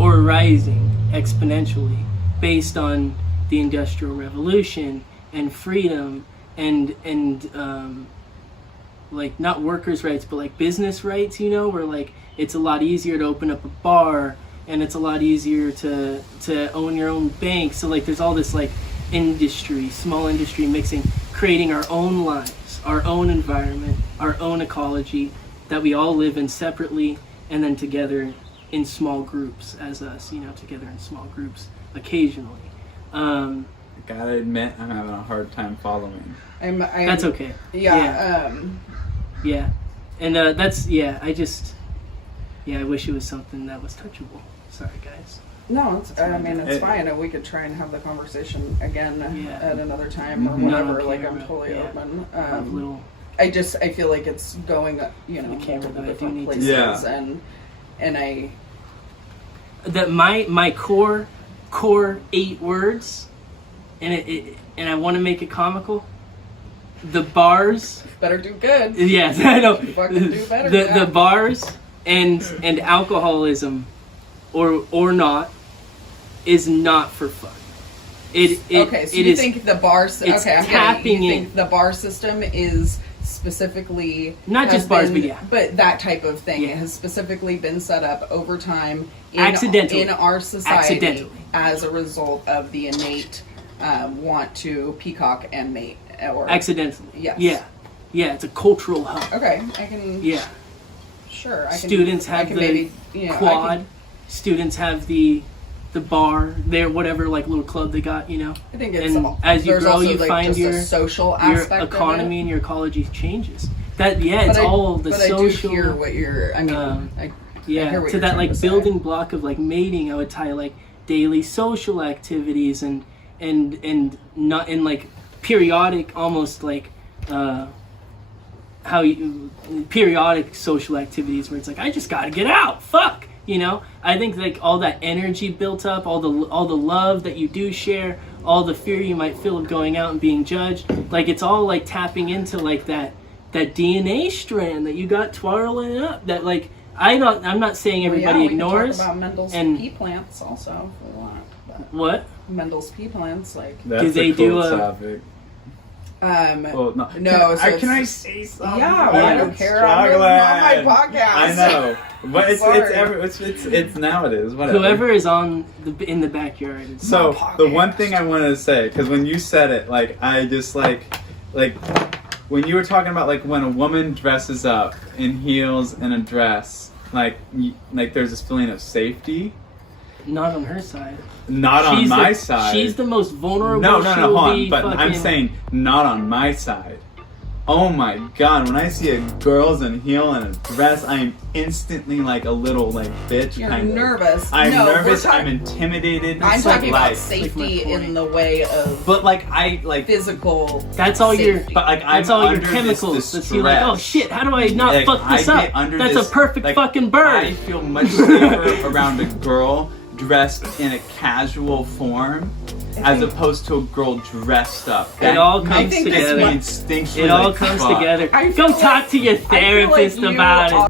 or rising exponentially based on the Industrial Revolution and freedom and like not workers' rights but like business rights, you know, where like it's a lot easier to open up a bar and it's a lot easier to own your own bank. So like there's all this like small industry mixing, creating our own lives, our own environment, our own ecology that we all live in separately and then together in small groups as us, you know, together in small groups occasionally. I gotta admit, I'm having a hard time following. That's okay. Yeah. And that's, I wish it was something that was touchable. Sorry, guys. No, it's fine. And we could try and have the conversation again at another time or whatever. Like, I'm totally open. I feel like it's going, you know, multiple different places, and my core core 8 words, and I want to make it comical. The bars. Better do good. Yes, I know. Fucking do better. The bars and alcoholism, or not, is not for fun. Okay, so you think the bar? it's Okay, I'm tapping getting. You in. think the bar system is specifically Not has just bars, been- but yeah. but that type of thing Yeah. has specifically been set up over time Accidentally. in our society Accidentally. as a result of the innate want to peacock and mate. Or Accidentally. Yes. Yeah, it's a cultural hub. Okay, I can. Yeah. Sure, I can. Students I have can the maybe, you know, I quad. can- Students have the bar, their whatever like little club they got, you know. I think it's And as you there's grow, also, you like, find just your a social your aspect economy of and your ecology changes. That it. it's But all the but social. I do hear what you're. I mean, I Yeah, hear what to you're that trying like to say. building block of like mating, I would tie like daily social activities and not in like periodic, almost like periodic social activities where it's like I just gotta get out, fuck, you know. I think like all that energy built up, all the love that you do share, all the fear you might feel of going out and being judged, like it's all like tapping into like that DNA strand that you got twirling up. That like I'm not saying everybody we ignores. Can talk about Mendel's and- pea plants also if we want. But What? Mendel's pea plants, like That's they a cool do a- topic. no, Can so I it's- say something? Yeah, I don't care. I'm on my podcast. I know, but it's now it is. Whatever. Whoever is in the backyard. Is So My the podcast. one thing I wanted to say, because when you said it, like I just like when you were talking about like when a woman dresses up in heels and a dress, like there's this feeling of safety. not on her side. Not on She's my the- side. She's the most vulnerable. No, she'll hold on. be But I'm fucking- saying not on my side. Oh my god, when I see a girl's in heel and a dress, I'm instantly like a little like bitch You're kind of. nervous. I'm No, we're nervous, talking- I'm intimidated. I'm It's talking like about life. safety Like my point. in the way of But like I like physical. That's all your. safety. but like I'm That's all your under chemicals. this That's you like, oh shit, how do I not Like, fuck this I up? get under That's this- a perfect like, fucking bird. I feel much safer around a girl dressed in a casual form as opposed to a girl dressed up. It all I comes think Gets this together. me instinctually It all like, comes fuck. together. I Go feel talk to your I feel like therapist you about it.